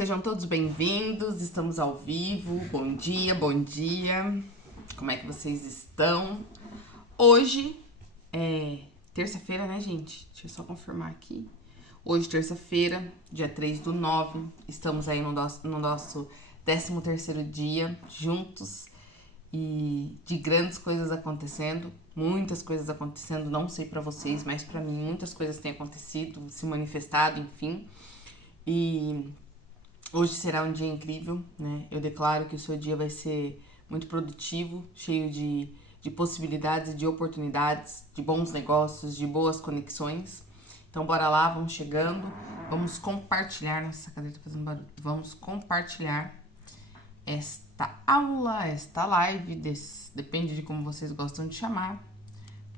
Sejam todos bem-vindos, estamos ao vivo. Bom dia, bom dia. Como é que vocês estão? Hoje é terça-feira, né, gente? Deixa eu só confirmar aqui. Hoje, terça-feira, dia 3/9, estamos aí no nosso 13º dia juntos e de grandes coisas acontecendo, muitas coisas acontecendo, não sei pra vocês, mas pra mim muitas coisas têm acontecido, se manifestado, enfim. E hoje será um dia incrível, né? Eu declaro que o seu dia vai ser muito produtivo, cheio de possibilidades, de oportunidades, de bons negócios, de boas conexões. Então, bora lá, vamos chegando, vamos compartilhar. Nossa, essa cadeira tá fazendo barulho. Vamos compartilhar esta aula, esta live, depende de como vocês gostam de chamar,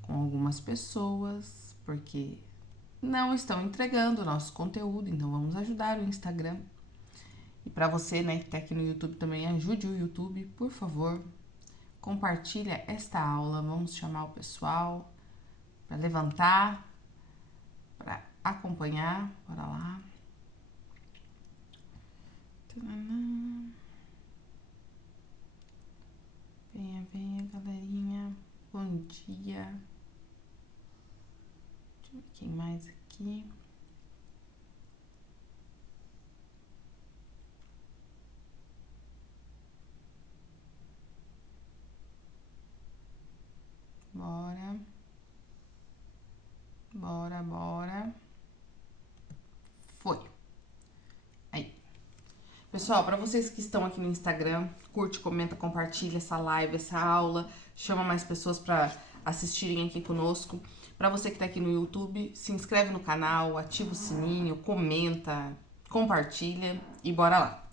com algumas pessoas, porque não estão entregando o nosso conteúdo, então vamos ajudar o Instagram. E para você, né, que tá aqui no YouTube também, ajude o YouTube, por favor. Compartilha esta aula, vamos chamar o pessoal para levantar, para acompanhar. Bora lá. Venha, venha, galerinha. Bom dia. Deixa eu ver quem mais aqui. Bora. Bora, bora. Foi. Aí. Pessoal, para vocês que estão aqui no Instagram, curte, comenta, compartilha essa live, essa aula, chama mais pessoas para assistirem aqui conosco. Para você que tá aqui no YouTube, se inscreve no canal, ativa o sininho, comenta, compartilha e bora lá.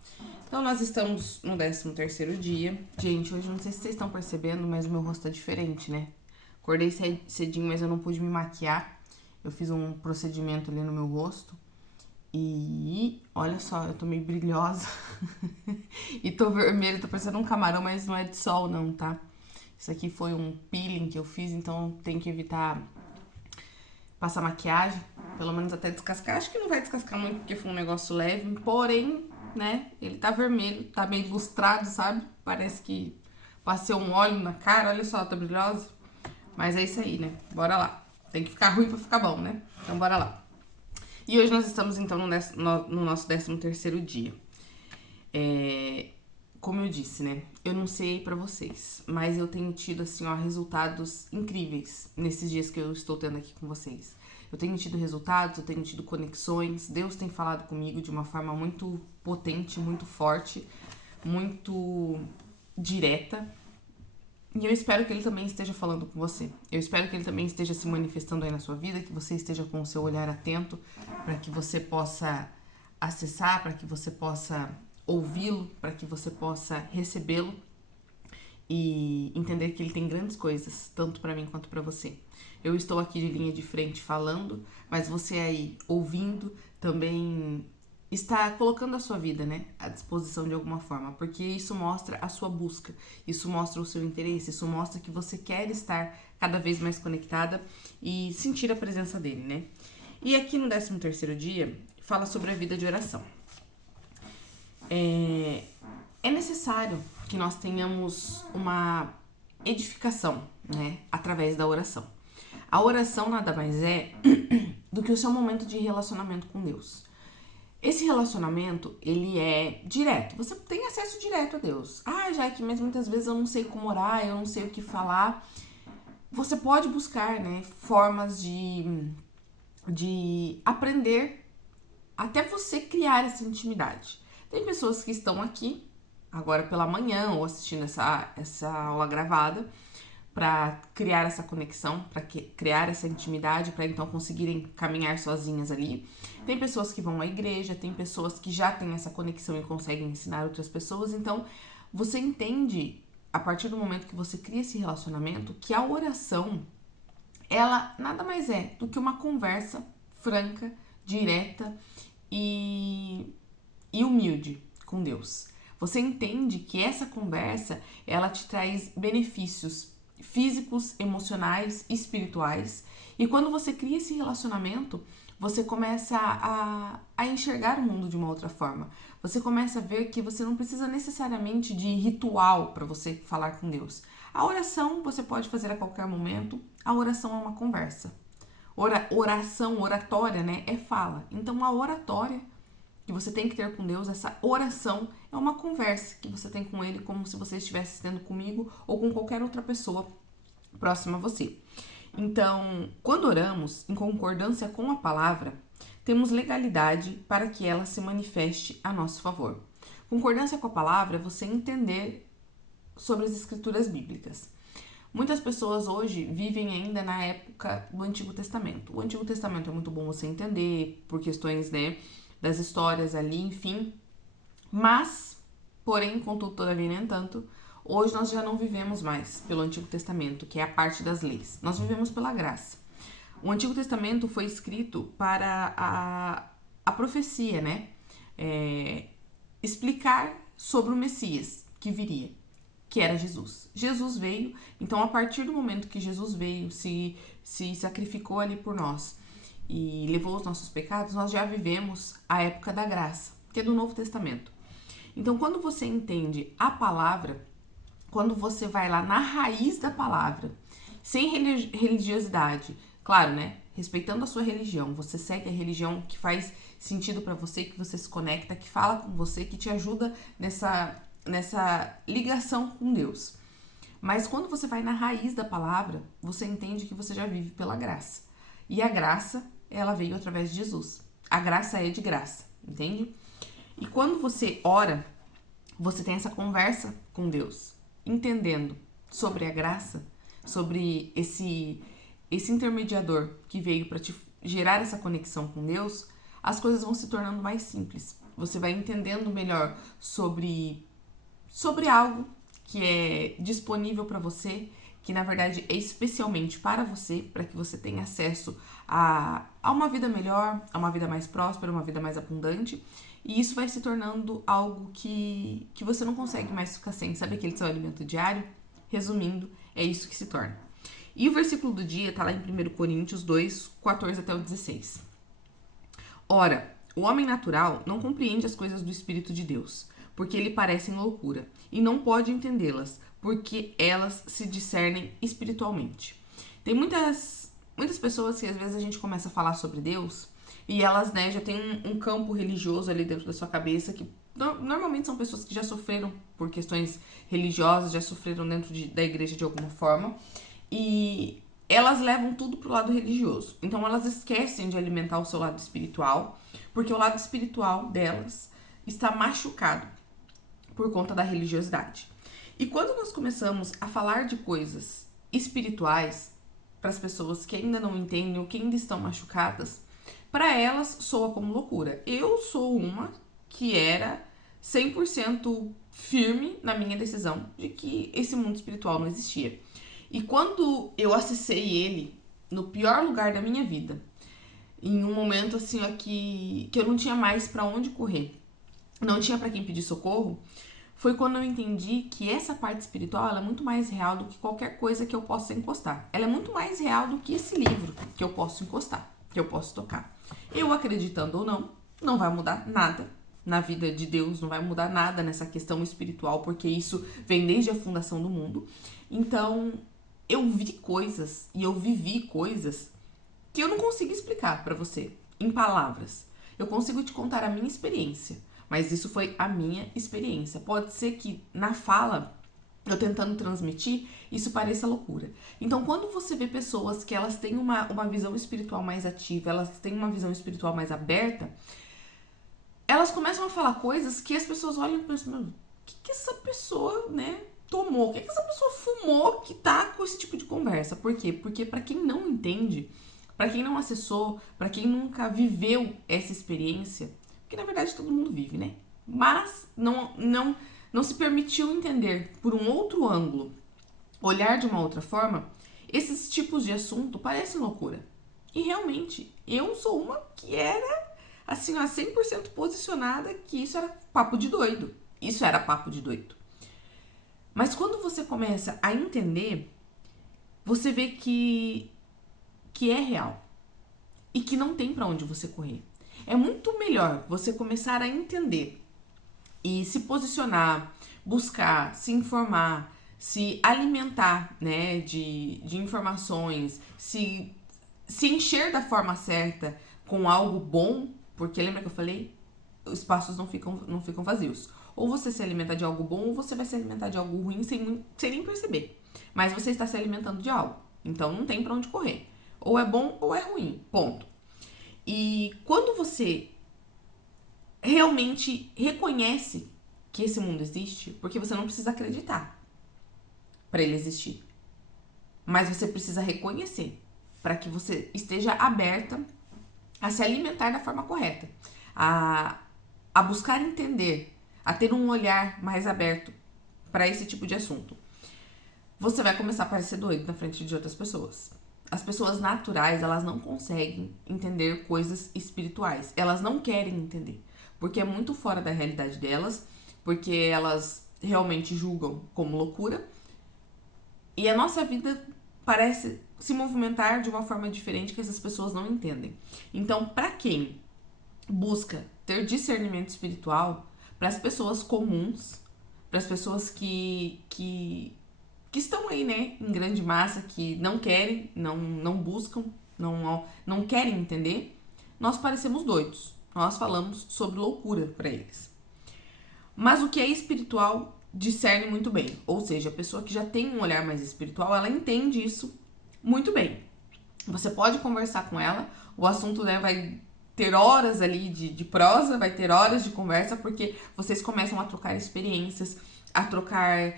Então, nós estamos no 13º dia. Gente, hoje não sei se vocês estão percebendo, mas o meu rosto tá diferente, né? Acordei cedinho, mas eu não pude me maquiar. Eu fiz um procedimento ali no meu rosto. E olha só, eu tô meio brilhosa. E tô vermelha, tô parecendo um camarão, mas não é de sol não, tá? Isso aqui foi um peeling que eu fiz, então tem que evitar passar maquiagem, pelo menos até descascar. Acho que não vai descascar muito porque foi um negócio leve, porém, né, ele tá vermelho, tá meio lustrado, sabe? Parece que passei um óleo na cara, olha só, tá brilhosa. Mas é isso aí, né? Bora lá. Tem que ficar ruim pra ficar bom, né? Então bora lá. E hoje nós estamos então no nosso 13º dia. Como eu disse, né? Eu não sei pra vocês, mas eu tenho tido assim, ó, resultados incríveis nesses dias que eu estou tendo aqui com vocês. Eu tenho tido resultados, eu tenho tido conexões. Deus tem falado comigo de uma forma muito potente, muito forte, muito direta. E eu espero que ele também esteja falando com você. Eu espero que ele também esteja se manifestando aí na sua vida, que você esteja com o seu olhar atento, para que você possa acessar, para que você possa ouvi-lo, para que você possa recebê-lo e entender que ele tem grandes coisas, tanto para mim quanto para você. Eu estou aqui de linha de frente falando, mas você aí ouvindo também está colocando a sua vida, né, à disposição de alguma forma, porque isso mostra a sua busca, isso mostra o seu interesse, isso mostra que você quer estar cada vez mais conectada e sentir a presença dele, né? E aqui no 13º dia, fala sobre a vida de oração. É necessário que nós tenhamos uma edificação, né, através da oração. A oração nada mais é do que o seu momento de relacionamento com Deus. Esse relacionamento, ele é direto. Você tem acesso direto a Deus. Jaque, mas muitas vezes eu não sei como orar, eu não sei o que falar. Você pode buscar, né, formas de aprender até você criar essa intimidade. Tem pessoas que estão aqui, agora pela manhã, ou assistindo essa aula gravada, para criar essa conexão, para criar essa intimidade, para então conseguirem caminhar sozinhas ali. Tem pessoas que vão à igreja, tem pessoas que já têm essa conexão e conseguem ensinar outras pessoas. Então, você entende, a partir do momento que você cria esse relacionamento, que a oração, ela nada mais é do que uma conversa franca, direta e humilde com Deus. Você entende que essa conversa, ela te traz benefícios físicos, emocionais, espirituais. E quando você cria esse relacionamento, você começa a enxergar o mundo de uma outra forma. Você começa a ver que você não precisa necessariamente de ritual para você falar com Deus. A oração você pode fazer a qualquer momento, a oração é uma conversa. Oração, oratória, né, é fala. Então a oratória que você tem que ter com Deus, essa oração é uma conversa que você tem com Ele, como se você estivesse tendo comigo ou com qualquer outra pessoa próxima a você. Então, quando oramos em concordância com a palavra, temos legalidade para que ela se manifeste a nosso favor. Concordância com a palavra é você entender sobre as escrituras bíblicas. Muitas pessoas hoje vivem ainda na época do Antigo Testamento. O Antigo Testamento é muito bom você entender por questões, né, das histórias ali, enfim. Mas, porém, contudo, todavia, nem tanto, hoje nós já não vivemos mais pelo Antigo Testamento, que é a parte das leis. Nós vivemos pela graça. O Antigo Testamento foi escrito para a profecia, né? Explicar sobre o Messias que viria, que era Jesus. Jesus veio, então a partir do momento que Jesus veio, se sacrificou ali por nós e levou os nossos pecados, nós já vivemos a época da graça, que é do Novo Testamento. Então, quando você entende a palavra, quando você vai lá na raiz da palavra, sem religiosidade, claro, né? Respeitando a sua religião, você segue a religião que faz sentido para você, que você se conecta, que fala com você, que te ajuda nessa ligação com Deus. Mas quando você vai na raiz da palavra, você entende que você já vive pela graça. E a graça, ela veio através de Jesus. A graça é de graça, entende? E quando você ora, você tem essa conversa com Deus, entendendo sobre a graça, sobre esse intermediador que veio para te gerar essa conexão com Deus, as coisas vão se tornando mais simples. Você vai entendendo melhor sobre algo que é disponível para você, que na verdade é especialmente para você, para que você tenha acesso a uma vida melhor, a uma vida mais próspera, uma vida mais abundante. E isso vai se tornando algo que você não consegue mais ficar sem. Sabe aquele seu alimento diário? Resumindo, é isso que se torna. E o versículo do dia está lá em 1 Coríntios 2, 14 até o 16. Ora, o homem natural não compreende as coisas do Espírito de Deus, porque lhe parecem loucura, e não pode entendê-las, porque elas se discernem espiritualmente. Tem muitas pessoas que às vezes a gente começa a falar sobre Deus, e elas, né, já tem um campo religioso ali dentro da sua cabeça, que normalmente são pessoas que já sofreram por questões religiosas, já sofreram dentro da igreja de alguma forma, e elas levam tudo pro lado religioso. Então elas esquecem de alimentar o seu lado espiritual, porque o lado espiritual delas está machucado por conta da religiosidade. E quando nós começamos a falar de coisas espirituais para as pessoas que ainda não entendem ou que ainda estão machucadas, para elas soa como loucura. Eu sou uma que era 100% firme na minha decisão de que esse mundo espiritual não existia. E quando eu acessei ele no pior lugar da minha vida, em um momento assim ó, que eu não tinha mais para onde correr, não tinha para quem pedir socorro, foi quando eu entendi que essa parte espiritual ela é muito mais real do que qualquer coisa que eu possa encostar. Ela é muito mais real do que esse livro que eu posso encostar, que eu posso tocar. Eu acreditando ou não, não vai mudar nada na vida de Deus, não vai mudar nada nessa questão espiritual, porque isso vem desde a fundação do mundo. Então, eu vi coisas e eu vivi coisas que eu não consigo explicar pra você em palavras. Eu consigo te contar a minha experiência, mas isso foi a minha experiência. Pode ser que na fala, eu tentando transmitir, isso pareça loucura. Então, quando você vê pessoas que elas têm uma visão espiritual mais ativa, elas têm uma visão espiritual mais aberta, elas começam a falar coisas que as pessoas olham e pensam, o que essa pessoa, né, tomou? O que essa pessoa fumou que tá com esse tipo de conversa? Por quê? Porque pra quem não entende, pra quem não acessou, pra quem nunca viveu essa experiência, que na verdade todo mundo vive, né? Mas não se permitiu entender por um outro ângulo, olhar de uma outra forma, esses tipos de assunto parecem loucura. E realmente, eu sou uma que era, assim, ó, 100% posicionada que isso era papo de doido. Isso era papo de doido. Mas quando você começa a entender, você vê que é real. e que não tem pra onde você correr. É muito melhor você começar a entender e se posicionar, buscar, se informar, se alimentar, né, de informações, se encher da forma certa com algo bom, porque lembra que eu falei? Os espaços não ficam vazios. Ou você se alimenta de algo bom, ou você vai se alimentar de algo ruim sem nem perceber. Mas você está se alimentando de algo. Então não tem pra onde correr. Ou é bom ou é ruim. Ponto. E quando você realmente reconhece que esse mundo existe, porque você não precisa acreditar para ele existir, mas você precisa reconhecer para que você esteja aberta a se alimentar da forma correta, a buscar entender, a ter um olhar mais aberto para esse tipo de assunto. Você vai começar a parecer doido na frente de outras pessoas. As pessoas naturais, elas não conseguem entender coisas espirituais. Elas não querem entender, porque é muito fora da realidade delas, porque elas realmente julgam como loucura. E a nossa vida parece se movimentar de uma forma diferente que essas pessoas não entendem. Então, para quem busca ter discernimento espiritual, para as pessoas comuns, para as pessoas que estão aí, né, em grande massa, que não querem, não buscam, não querem entender, nós parecemos doidos. Nós falamos sobre loucura para eles. Mas o que é espiritual discerne muito bem. Ou seja, a pessoa que já tem um olhar mais espiritual, ela entende isso muito bem. Você pode conversar com ela, o assunto, né, vai ter horas ali de prosa, vai ter horas de conversa, porque vocês começam a trocar experiências, a trocar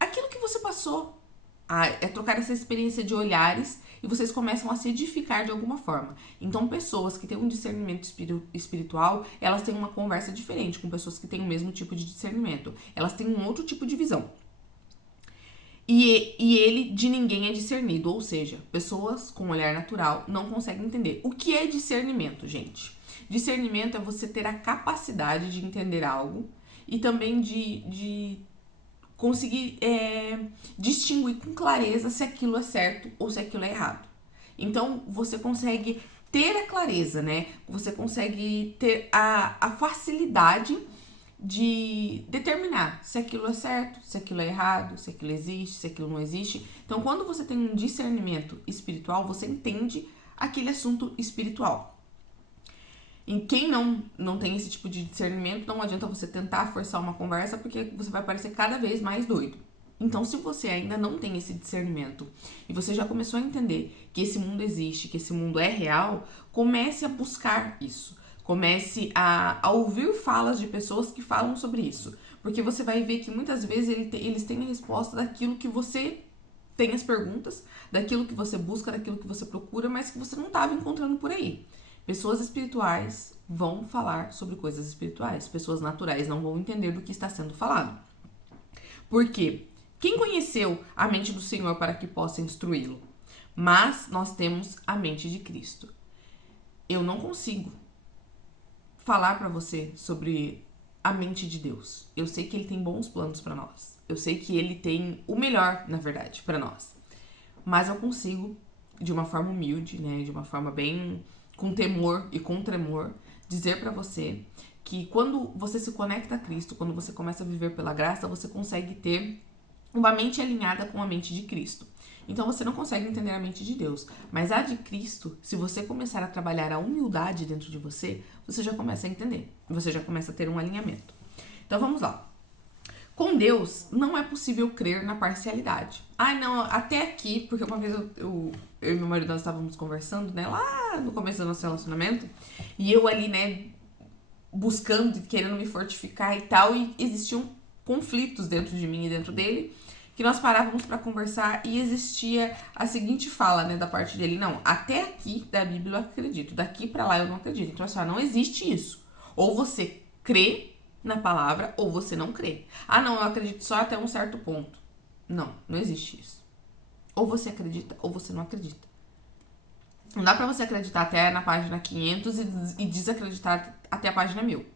aquilo que você passou, a trocar essa experiência de olhares, e vocês começam a se edificar de alguma forma. Então, pessoas que têm um discernimento espiritual, elas têm uma conversa diferente com pessoas que têm o mesmo tipo de discernimento. Elas têm um outro tipo de visão. E ele de ninguém é discernido, ou seja, pessoas com olhar natural não conseguem entender. O que é discernimento, gente? Discernimento é você ter a capacidade de entender algo e também de conseguir distinguir com clareza se aquilo é certo ou se aquilo é errado. Então, você consegue ter a clareza, né? Você consegue ter a facilidade de determinar se aquilo é certo, se aquilo é errado, se aquilo existe, se aquilo não existe. Então, quando você tem um discernimento espiritual, você entende aquele assunto espiritual. E quem não tem esse tipo de discernimento, não adianta você tentar forçar uma conversa, porque você vai parecer cada vez mais doido. Então, se você ainda não tem esse discernimento e você já começou a entender que esse mundo existe, que esse mundo é real, comece a buscar isso. Comece a ouvir falas de pessoas que falam sobre isso. Porque você vai ver que muitas vezes eles têm a resposta daquilo que você tem as perguntas, daquilo que você busca, daquilo que você procura, mas que você não estava encontrando por aí. Pessoas espirituais vão falar sobre coisas espirituais. Pessoas naturais não vão entender do que está sendo falado. Por quê? Quem conheceu a mente do Senhor para que possa instruí-lo? Mas nós temos a mente de Cristo. Eu não consigo falar para você sobre a mente de Deus. Eu sei que Ele tem bons planos para nós. Eu sei que Ele tem o melhor, na verdade, para nós. Mas eu consigo, de uma forma humilde, né, de uma forma bem com temor e com tremor, dizer para você que quando você se conecta a Cristo, quando você começa a viver pela graça, você consegue ter uma mente alinhada com a mente de Cristo. Então você não consegue entender a mente de Deus, mas a de Cristo, se você começar a trabalhar a humildade dentro de você, você já começa a entender, você já começa a ter um alinhamento. Então vamos lá. Com Deus, não é possível crer na parcialidade. Ah, não, até aqui, porque uma vez eu e meu marido, nós estávamos conversando, né, lá no começo do nosso relacionamento, e eu ali, né, buscando, querendo me fortificar e tal, e existiam conflitos dentro de mim e dentro dele, que nós parávamos para conversar e existia a seguinte fala, né, da parte dele: não, até aqui da Bíblia eu acredito, daqui para lá eu não acredito. Então, assim, não existe isso. Ou você crê na palavra, ou você não crê. Ah, não, eu acredito só até um certo ponto. Não, não existe isso. Ou você acredita, ou você não acredita. Não dá pra você acreditar até na página 500 e desacreditar até a página 1000.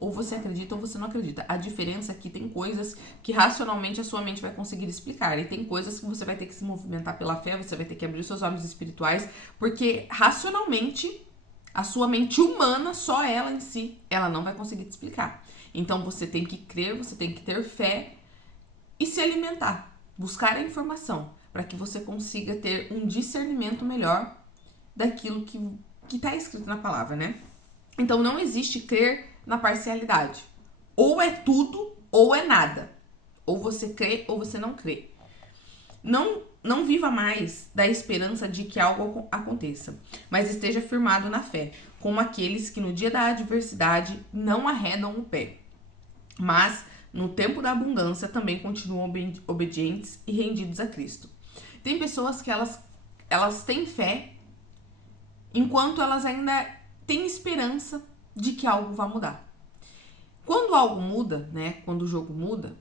Ou você acredita ou você não acredita. A diferença é que tem coisas que racionalmente a sua mente vai conseguir explicar. E tem coisas que você vai ter que se movimentar pela fé, você vai ter que abrir os seus olhos espirituais, porque racionalmente a sua mente humana, só ela em si, ela não vai conseguir te explicar. Então você tem que crer, você tem que ter fé e se alimentar, buscar a informação, para que você consiga ter um discernimento melhor daquilo que está escrito na palavra, né? Então não existe crer na parcialidade. Ou é tudo ou é nada. Ou você crê ou você não crê. Não viva mais da esperança de que algo aconteça, mas esteja firmado na fé, como aqueles que no dia da adversidade não arredam o pé, mas no tempo da abundância também continuam obedientes e rendidos a Cristo. Tem pessoas que elas têm fé enquanto elas ainda têm esperança de que algo vai mudar. Quando algo muda, né, quando o jogo muda,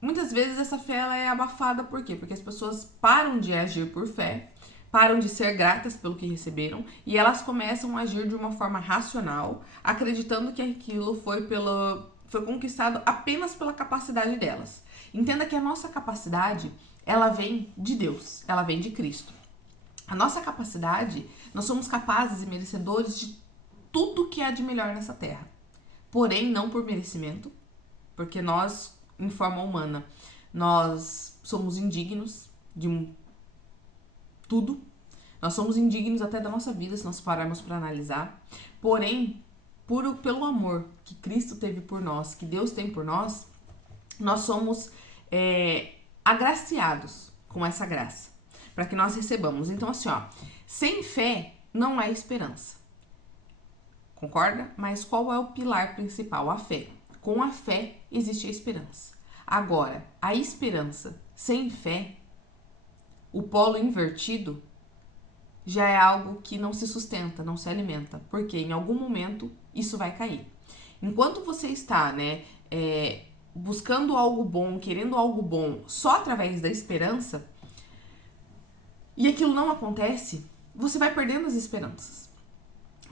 muitas vezes essa fé ela é abafada. Por quê? Porque as pessoas param de agir por fé, param de ser gratas pelo que receberam e elas começam a agir de uma forma racional, acreditando que aquilo foi conquistado apenas pela capacidade delas. Entenda que a nossa capacidade, ela vem de Deus, ela vem de Cristo. A nossa capacidade, nós somos capazes e merecedores de tudo que há de melhor nessa terra. Porém, não por merecimento, porque nós, em forma humana, nós somos indignos de tudo. Nós somos indignos até da nossa vida, se nós pararmos para analisar. Porém, pelo amor que Cristo teve por nós, que Deus tem por nós, nós somos agraciados com essa graça, para que nós recebamos. Então, assim, ó, sem fé não há esperança. Concorda? Mas qual é o pilar principal? A fé. Com a fé existe a esperança. Agora, a esperança sem fé, o polo invertido, já é algo que não se sustenta, não se alimenta, porque em algum momento isso vai cair. Enquanto você está, buscando algo bom, querendo algo bom só através da esperança, e aquilo não acontece, você vai perdendo as esperanças.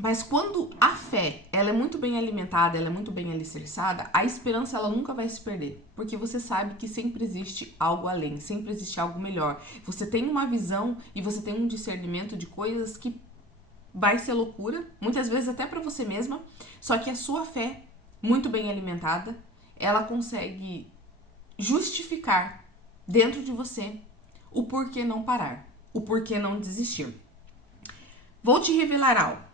Mas quando a fé ela é muito bem alimentada, ela é muito bem alicerçada, a esperança ela nunca vai se perder. Porque você sabe que sempre existe algo além, sempre existe algo melhor. Você tem uma visão e você tem um discernimento de coisas que vai ser loucura, muitas vezes até para você mesma, só que a sua fé, muito bem alimentada, ela consegue justificar dentro de você o porquê não parar, o porquê não desistir. Vou te revelar algo.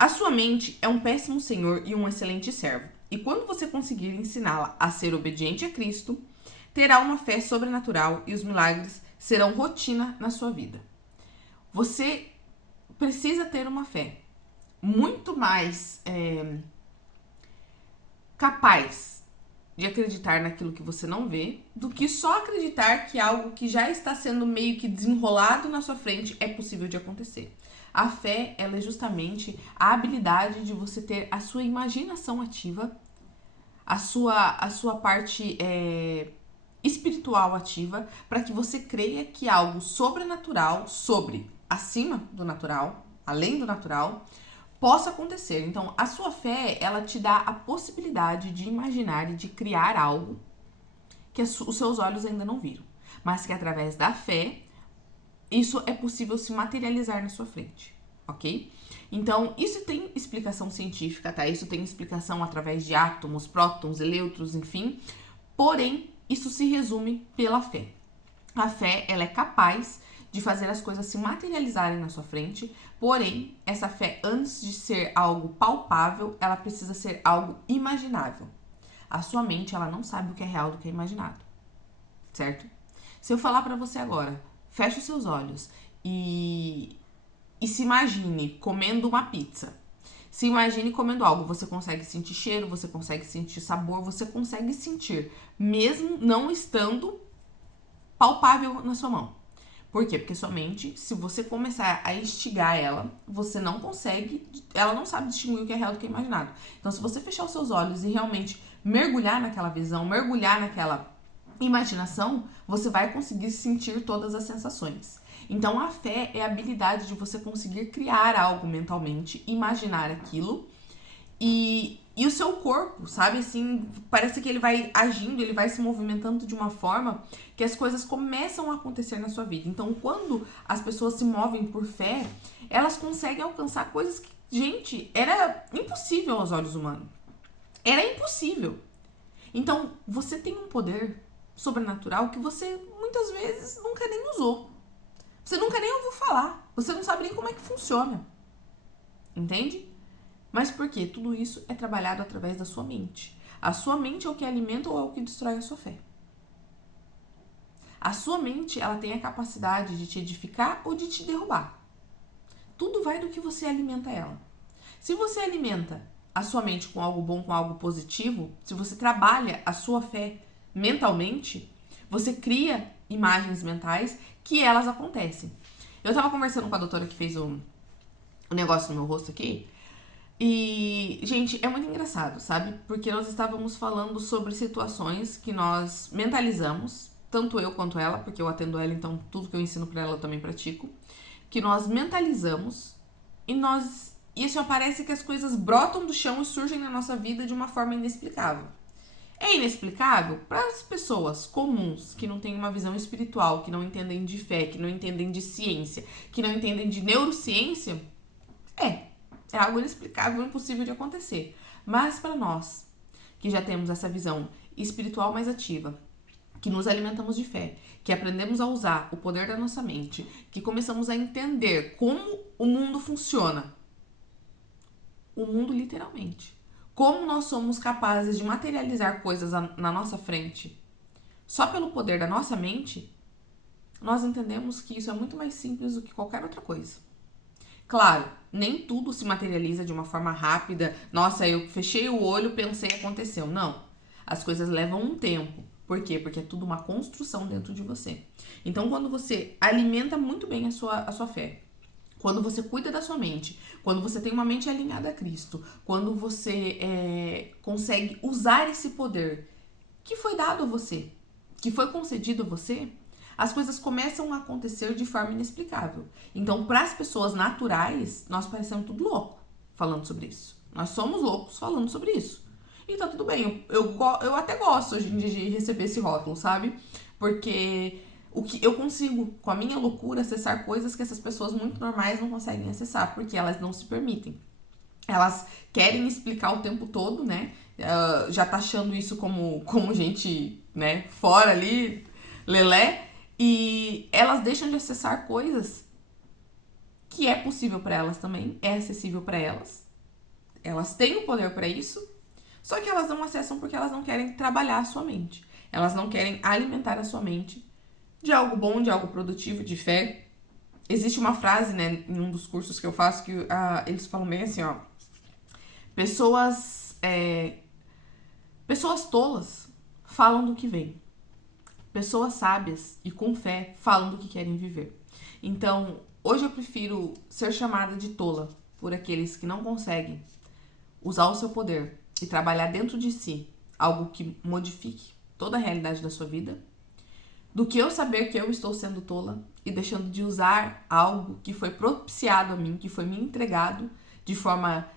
A sua mente é um péssimo senhor e um excelente servo. E quando você conseguir ensiná-la a ser obediente a Cristo, terá uma fé sobrenatural e os milagres serão rotina na sua vida. Você precisa ter uma fé muito mais capaz de acreditar naquilo que você não vê, do que só acreditar que algo que já está sendo meio que desenrolado na sua frente é possível de acontecer. A fé, ela é justamente a habilidade de você ter a sua imaginação ativa, a sua parte espiritual ativa, para que você creia que algo sobrenatural, acima do natural, além do natural, possa acontecer. Então, a sua fé, ela te dá a possibilidade de imaginar e de criar algo que os seus olhos ainda não viram, mas que através da fé, isso é possível se materializar na sua frente, ok? Então, isso tem explicação científica, tá? Isso tem explicação através de átomos, prótons, elétrons, enfim. Porém, isso se resume pela fé. A fé, ela é capaz de fazer as coisas se materializarem na sua frente, porém, essa fé, antes de ser algo palpável, ela precisa ser algo imaginável. A sua mente, ela não sabe o que é real do que é imaginado, certo? Se eu falar pra você agora, feche os seus olhos e se imagine comendo uma pizza. Se imagine comendo algo. Você consegue sentir cheiro, você consegue sentir sabor, você consegue sentir, mesmo não estando palpável na sua mão. Por quê? Porque sua mente, se você começar a instigar ela, você não consegue, ela não sabe distinguir o que é real do que é imaginado. Então, se você fechar os seus olhos e realmente mergulhar naquela visão, mergulhar naquela imaginação, você vai conseguir sentir todas as sensações. Então, a fé é a habilidade de você conseguir criar algo mentalmente, imaginar aquilo e E o seu corpo, sabe, assim, parece que ele vai agindo, ele vai se movimentando de uma forma que as coisas começam a acontecer na sua vida. Então, quando as pessoas se movem por fé, elas conseguem alcançar coisas que, gente, era impossível aos olhos humanos. Era impossível. Então, você tem um poder sobrenatural que você, muitas vezes, nunca nem usou. Você nunca nem ouviu falar. Você não sabe nem como é que funciona. Entende? Mas por quê? Tudo isso é trabalhado através da sua mente. A sua mente é o que alimenta ou é o que destrói a sua fé. A sua mente, ela tem a capacidade de te edificar ou de te derrubar. Tudo vai do que você alimenta ela. Se você alimenta a sua mente com algo bom, com algo positivo, se você trabalha a sua fé mentalmente, você cria imagens mentais que elas acontecem. Eu tava conversando com a doutora que fez o negócio no meu rosto aqui. E, gente, é muito engraçado, sabe? Porque nós estávamos falando sobre situações que nós mentalizamos, tanto eu quanto ela, porque eu atendo ela, então tudo que eu ensino pra ela eu também pratico, que nós mentalizamos e assim, parece que as coisas brotam do chão e surgem na nossa vida de uma forma inexplicável. É inexplicável para as pessoas comuns que não têm uma visão espiritual, que não entendem de fé, que não entendem de ciência, que não entendem de neurociência. É algo inexplicável, impossível de acontecer. Mas para nós, que já temos essa visão espiritual mais ativa, que nos alimentamos de fé, que aprendemos a usar o poder da nossa mente, que começamos a entender como o mundo funciona, o mundo literalmente, como nós somos capazes de materializar coisas na nossa frente só pelo poder da nossa mente, nós entendemos que isso é muito mais simples do que qualquer outra coisa. Claro, nem tudo se materializa de uma forma rápida. Nossa, eu fechei o olho, pensei, aconteceu. Não. As coisas levam um tempo. Por quê? Porque é tudo uma construção dentro de você. Então, quando você alimenta muito bem a sua fé, quando você cuida da sua mente, quando você tem uma mente alinhada a Cristo, quando você consegue usar esse poder que foi dado a você, que foi concedido a você, as coisas começam a acontecer de forma inexplicável. Então, para as pessoas naturais, nós parecemos tudo louco falando sobre isso. Nós somos loucos falando sobre isso. E tá tudo bem, eu até gosto hoje em dia de receber esse rótulo, sabe? Porque o que eu consigo, com a minha loucura, acessar coisas que essas pessoas muito normais não conseguem acessar, porque elas não se permitem. Elas querem explicar o tempo todo, né? Já tá achando isso como gente, né, fora ali, lelé. E elas deixam de acessar coisas que é possível para elas também, é acessível para elas. Elas têm o poder para isso, só que elas não acessam porque elas não querem trabalhar a sua mente. Elas não querem alimentar a sua mente de algo bom, de algo produtivo, de fé. Existe uma frase, né, em um dos cursos que eu faço que eles falam bem assim, ó. Pessoas tolas falam do que vem. Pessoas sábias e com fé falam do que querem viver. Então, hoje eu prefiro ser chamada de tola por aqueles que não conseguem usar o seu poder e trabalhar dentro de si algo que modifique toda a realidade da sua vida, do que eu saber que eu estou sendo tola e deixando de usar algo que foi propiciado a mim, que foi me entregado de forma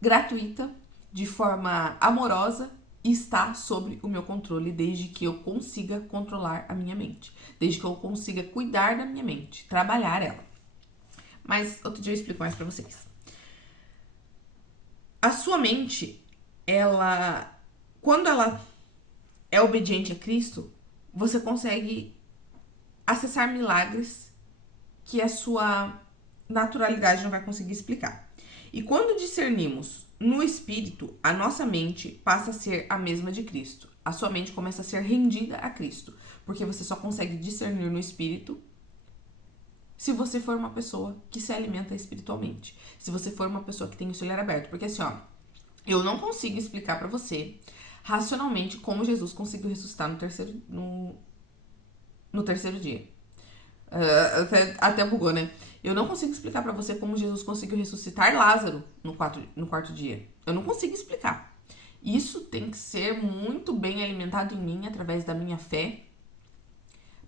gratuita, de forma amorosa, e está sobre o meu controle desde que eu consiga controlar a minha mente, desde que eu consiga cuidar da minha mente, trabalhar ela. Mas outro dia eu explico mais pra vocês. A sua mente, quando ela é obediente a Cristo, você consegue acessar milagres que a sua naturalidade não vai conseguir explicar. E quando discernimos no espírito, a nossa mente passa a ser a mesma de Cristo. A sua mente começa a ser rendida a Cristo, porque você só consegue discernir no espírito se você for uma pessoa que se alimenta espiritualmente. Se você for uma pessoa que tem o seu olhar aberto. Porque assim, ó, eu não consigo explicar pra você racionalmente como Jesus conseguiu ressuscitar no terceiro dia. Até bugou, né? Eu não consigo explicar pra você como Jesus conseguiu ressuscitar Lázaro no quarto dia. Eu não consigo explicar. Isso tem que ser muito bem alimentado em mim através da minha fé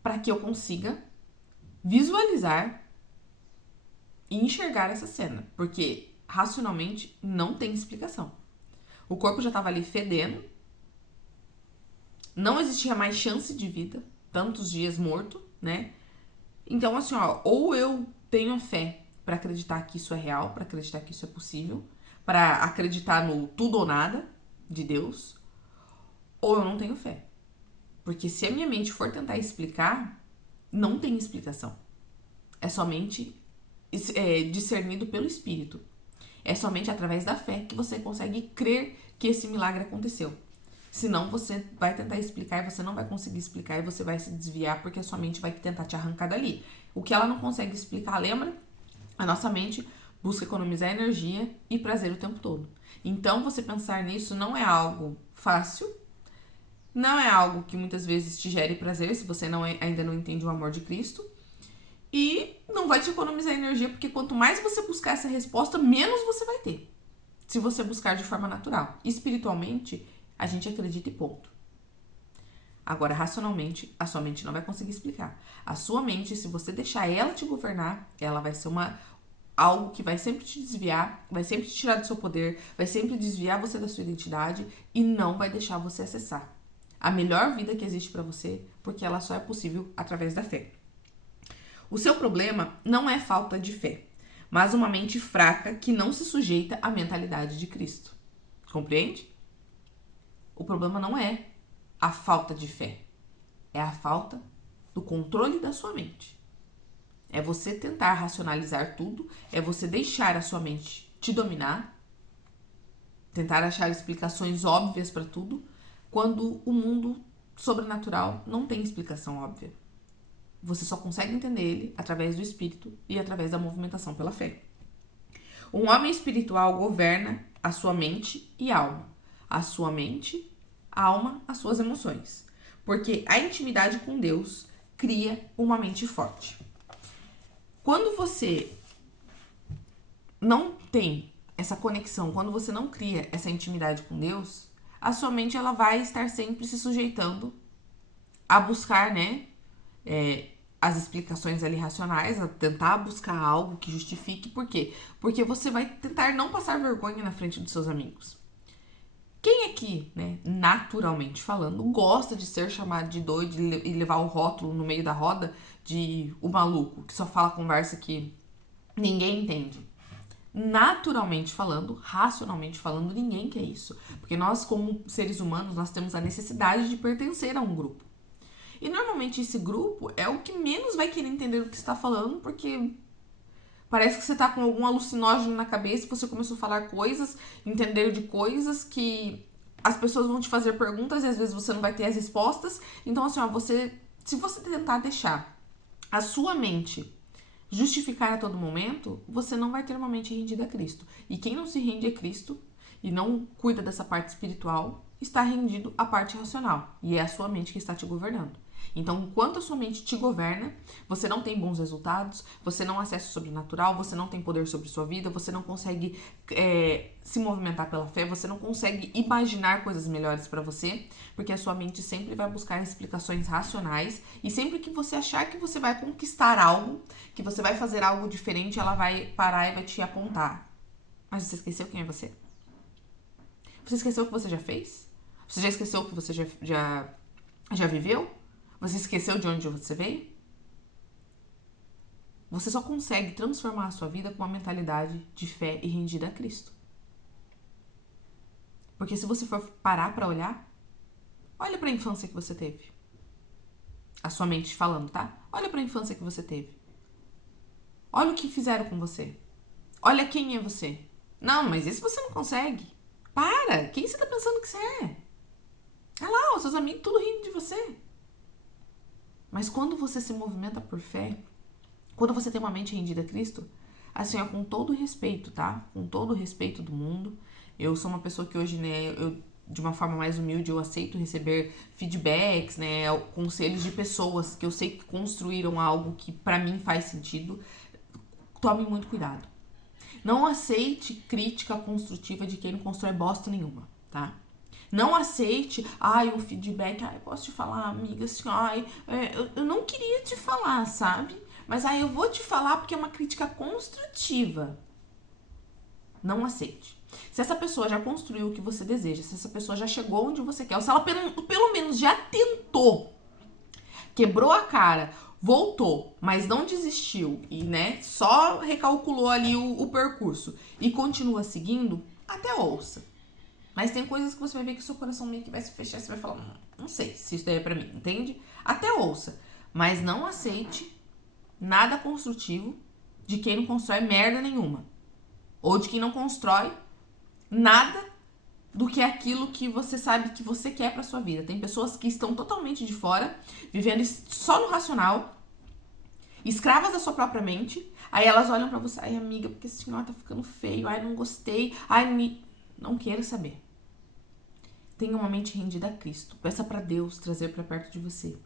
para que eu consiga visualizar e enxergar essa cena. Porque racionalmente não tem explicação. O corpo já tava ali fedendo. Não existia mais chance de vida. Tantos dias morto, né? Então, assim, ó, ou eu tenho a fé pra acreditar que isso é real, pra acreditar que isso é possível, pra acreditar no tudo ou nada de Deus, ou eu não tenho fé. Porque se a minha mente for tentar explicar, não tem explicação. É somente discernido pelo Espírito. É somente através da fé que você consegue crer que esse milagre aconteceu. Senão você vai tentar explicar e você não vai conseguir explicar e você vai se desviar porque a sua mente vai tentar te arrancar dali. O que ela não consegue explicar, lembra? A nossa mente busca economizar energia e prazer o tempo todo. Então, você pensar nisso não é algo fácil, não é algo que muitas vezes te gere prazer se você ainda não entende o amor de Cristo. E não vai te economizar energia, porque quanto mais você buscar essa resposta, menos você vai ter. Se você buscar de forma natural. Espiritualmente, a gente acredita e ponto. Agora, racionalmente, a sua mente não vai conseguir explicar. A sua mente, se você deixar ela te governar, ela vai ser algo que vai sempre te desviar, vai sempre te tirar do seu poder, vai sempre desviar você da sua identidade e não vai deixar você acessar a melhor vida que existe para você, porque ela só é possível através da fé. O seu problema não é falta de fé, mas uma mente fraca que não se sujeita à mentalidade de Cristo. Compreende? O problema não é a falta de fé, é a falta do controle da sua mente. É você tentar racionalizar tudo, é você deixar a sua mente te dominar, tentar achar explicações óbvias para tudo, quando o mundo sobrenatural não tem explicação óbvia. Você só consegue entender ele através do Espírito e através da movimentação pela fé. Um homem espiritual governa a sua mente e alma. A sua mente, alma, as suas emoções. Porque a intimidade com Deus cria uma mente forte. Quando você não tem essa conexão, quando você não cria essa intimidade com Deus, a sua mente ela vai estar sempre se sujeitando a buscar, né, as explicações ali racionais, a tentar buscar algo que justifique. Por quê? Porque você vai tentar não passar vergonha na frente dos seus amigos. Quem aqui, né, naturalmente falando, gosta de ser chamado de doido e levar o rótulo no meio da roda de o maluco, que só fala conversa que ninguém entende? Naturalmente falando, racionalmente falando, ninguém quer isso. Porque nós, como seres humanos, nós temos a necessidade de pertencer a um grupo. E normalmente esse grupo é o que menos vai querer entender o que você está falando, porque parece que você está com algum alucinógeno na cabeça e você começou a falar coisas, entender de coisas que as pessoas vão te fazer perguntas e às vezes você não vai ter as respostas. Então, assim, ó, se você tentar deixar a sua mente justificar a todo momento, você não vai ter uma mente rendida a Cristo. E quem não se rende a Cristo e não cuida dessa parte espiritual, está rendido à parte racional. E é a sua mente que está te governando. Então, enquanto a sua mente te governa, você não tem bons resultados, você não acessa o sobrenatural, você não tem poder sobre sua vida, você não consegue se movimentar pela fé, você não consegue imaginar coisas melhores para você, porque a sua mente sempre vai buscar explicações racionais e sempre que você achar que você vai conquistar algo, que você vai fazer algo diferente, ela vai parar e vai te apontar. Mas você esqueceu quem é você? Você esqueceu o que você já fez? Você já esqueceu o que você já viveu? Você esqueceu de onde você veio? Você só consegue transformar a sua vida com uma mentalidade de fé e rendida a Cristo. Porque se você for parar para olhar, olha para a infância que você teve. A sua mente falando, tá? Olha para a infância que você teve. Olha o que fizeram com você. Olha quem é você. Não, mas isso você não consegue. Para! Quem você tá pensando que você é? Olha lá, os seus amigos tudo rindo de você. Mas quando você se movimenta por fé, quando você tem uma mente rendida a Cristo, assim, ó, com todo o respeito, tá? Com todo o respeito do mundo. Eu sou uma pessoa que hoje, né, de uma forma mais humilde, eu aceito receber feedbacks, né, conselhos de pessoas que eu sei que construíram algo que pra mim faz sentido. Tome muito cuidado. Não aceite crítica construtiva de quem não constrói bosta nenhuma, tá? Não aceite, um feedback, eu posso te falar, amiga, assim, eu não queria te falar, sabe? Mas eu vou te falar porque é uma crítica construtiva. Não aceite. Se essa pessoa já construiu o que você deseja, se essa pessoa já chegou onde você quer, ou se ela pelo menos já tentou, quebrou a cara, voltou, mas não desistiu e, né, só recalculou ali o percurso e continua seguindo, até ouça. Mas tem coisas que você vai ver que o seu coração meio que vai se fechar, você vai falar, não sei se isso daí é pra mim, entende? Até ouça, mas não aceite nada construtivo de quem não constrói merda nenhuma. Ou de quem não constrói nada do que aquilo que você sabe que você quer pra sua vida. Tem pessoas que estão totalmente de fora, vivendo só no racional, escravas da sua própria mente. Aí elas olham pra você, ai amiga, porque esse senhor tá ficando feio, ai não gostei, ai não quero saber. Tenha uma mente rendida a Cristo. Peça pra Deus trazer pra perto de você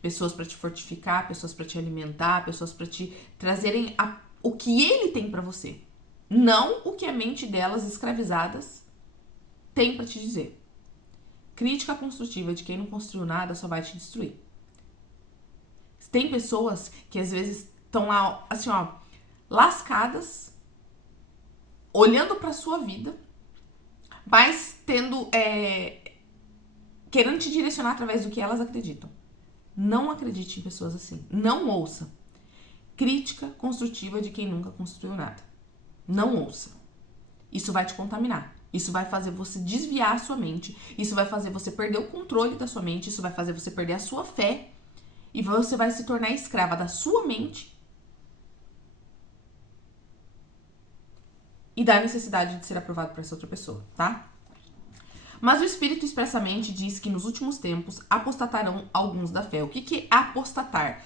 pessoas pra te fortificar, pessoas pra te alimentar, pessoas pra te trazerem o que Ele tem pra você. Não o que a mente delas, escravizadas, tem pra te dizer. Crítica construtiva de quem não construiu nada só vai te destruir. Tem pessoas que às vezes estão lá, assim, ó, lascadas, olhando pra sua vida, mas querendo te direcionar através do que elas acreditam. Não acredite em pessoas assim. Não ouça. Crítica construtiva de quem nunca construiu nada. Não ouça. Isso vai te contaminar. Isso vai fazer você desviar a sua mente. Isso vai fazer você perder o controle da sua mente. Isso vai fazer você perder a sua fé. E você vai se tornar escrava da sua mente e da necessidade de ser aprovado por essa outra pessoa, tá? Mas o Espírito expressamente diz que nos últimos tempos apostatarão alguns da fé. O que é apostatar?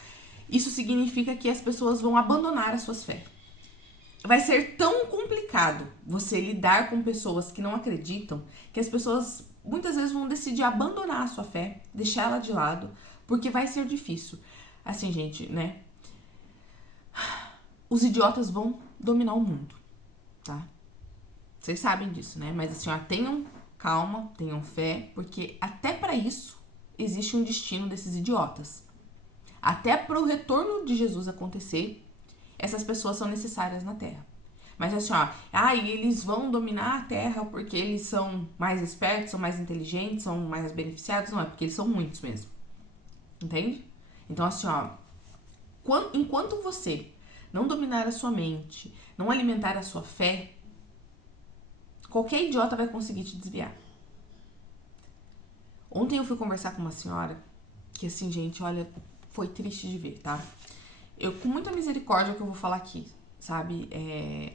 Isso significa que as pessoas vão abandonar as suas fés. Vai ser tão complicado você lidar com pessoas que não acreditam que as pessoas muitas vezes vão decidir abandonar a sua fé, deixar ela de lado, porque vai ser difícil. Assim, gente, né? Os idiotas vão dominar o mundo, tá? Vocês sabem disso, né? Mas assim, ó, tenham calma, tenham fé, porque até pra isso existe um destino desses idiotas. Até pro retorno de Jesus acontecer, essas pessoas são necessárias na Terra. Mas assim, ó, e eles vão dominar a Terra porque eles são mais espertos, são mais inteligentes, são mais beneficiados? Não, é porque eles são muitos mesmo. Entende? Então assim, ó, enquanto você não dominar a sua mente, não alimentar a sua fé, qualquer idiota vai conseguir te desviar. Ontem eu fui conversar com uma senhora que, assim, gente, olha, foi triste de ver, tá? Eu, com muita misericórdia, que eu vou falar aqui, sabe?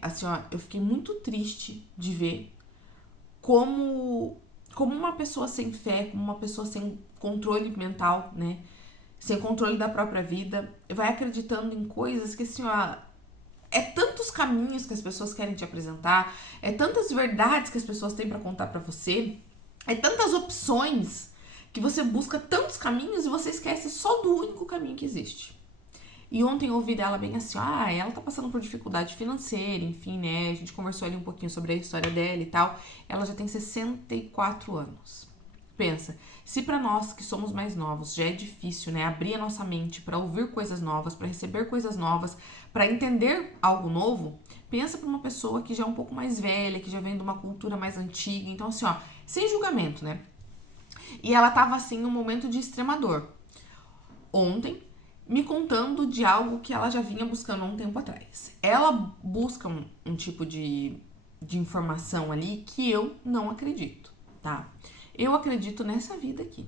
Assim, ó, eu fiquei muito triste de ver como uma pessoa sem fé, como uma pessoa sem controle mental, né? Sem controle da própria vida, vai acreditando em coisas que, assim, ó, é tantos caminhos que as pessoas querem te apresentar, é tantas verdades que as pessoas têm pra contar pra você, é tantas opções que você busca tantos caminhos e você esquece só do único caminho que existe. E ontem eu ouvi dela bem assim, ela tá passando por dificuldade financeira, enfim, né, a gente conversou ali um pouquinho sobre a história dela e tal, ela já tem 64 anos. Pensa, se pra nós que somos mais novos já é difícil, né, abrir a nossa mente pra ouvir coisas novas, pra receber coisas novas, pra entender algo novo, pensa pra uma pessoa que já é um pouco mais velha, que já vem de uma cultura mais antiga, então assim, ó, sem julgamento, né? E ela tava assim num momento de extrema dor. Ontem, me contando de algo que ela já vinha buscando há um tempo atrás. Ela busca um tipo de informação ali que eu não acredito, tá? Eu acredito nessa vida aqui.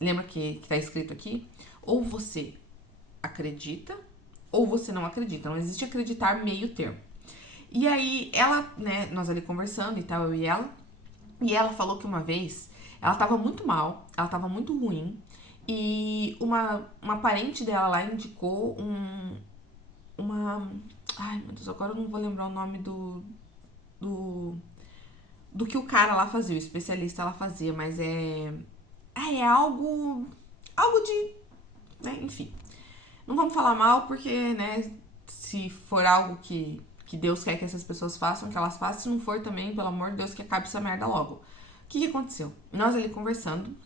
Lembra que tá escrito aqui? Ou você acredita, ou você não acredita. Não existe acreditar meio termo. E aí, ela, né, nós ali conversando e tal, eu e ela falou que uma vez, ela tava muito mal, ela tava muito ruim, e uma parente dela lá indicou ai, meu Deus, agora eu não vou lembrar o nome do que o cara lá fazia, o especialista lá fazia, mas é algo de, né, enfim. Não vamos falar mal porque, né, se for algo que Deus quer que essas pessoas façam, que elas façam, se não for também, pelo amor de Deus, que acabe essa merda logo. O que aconteceu? Nós ali conversando,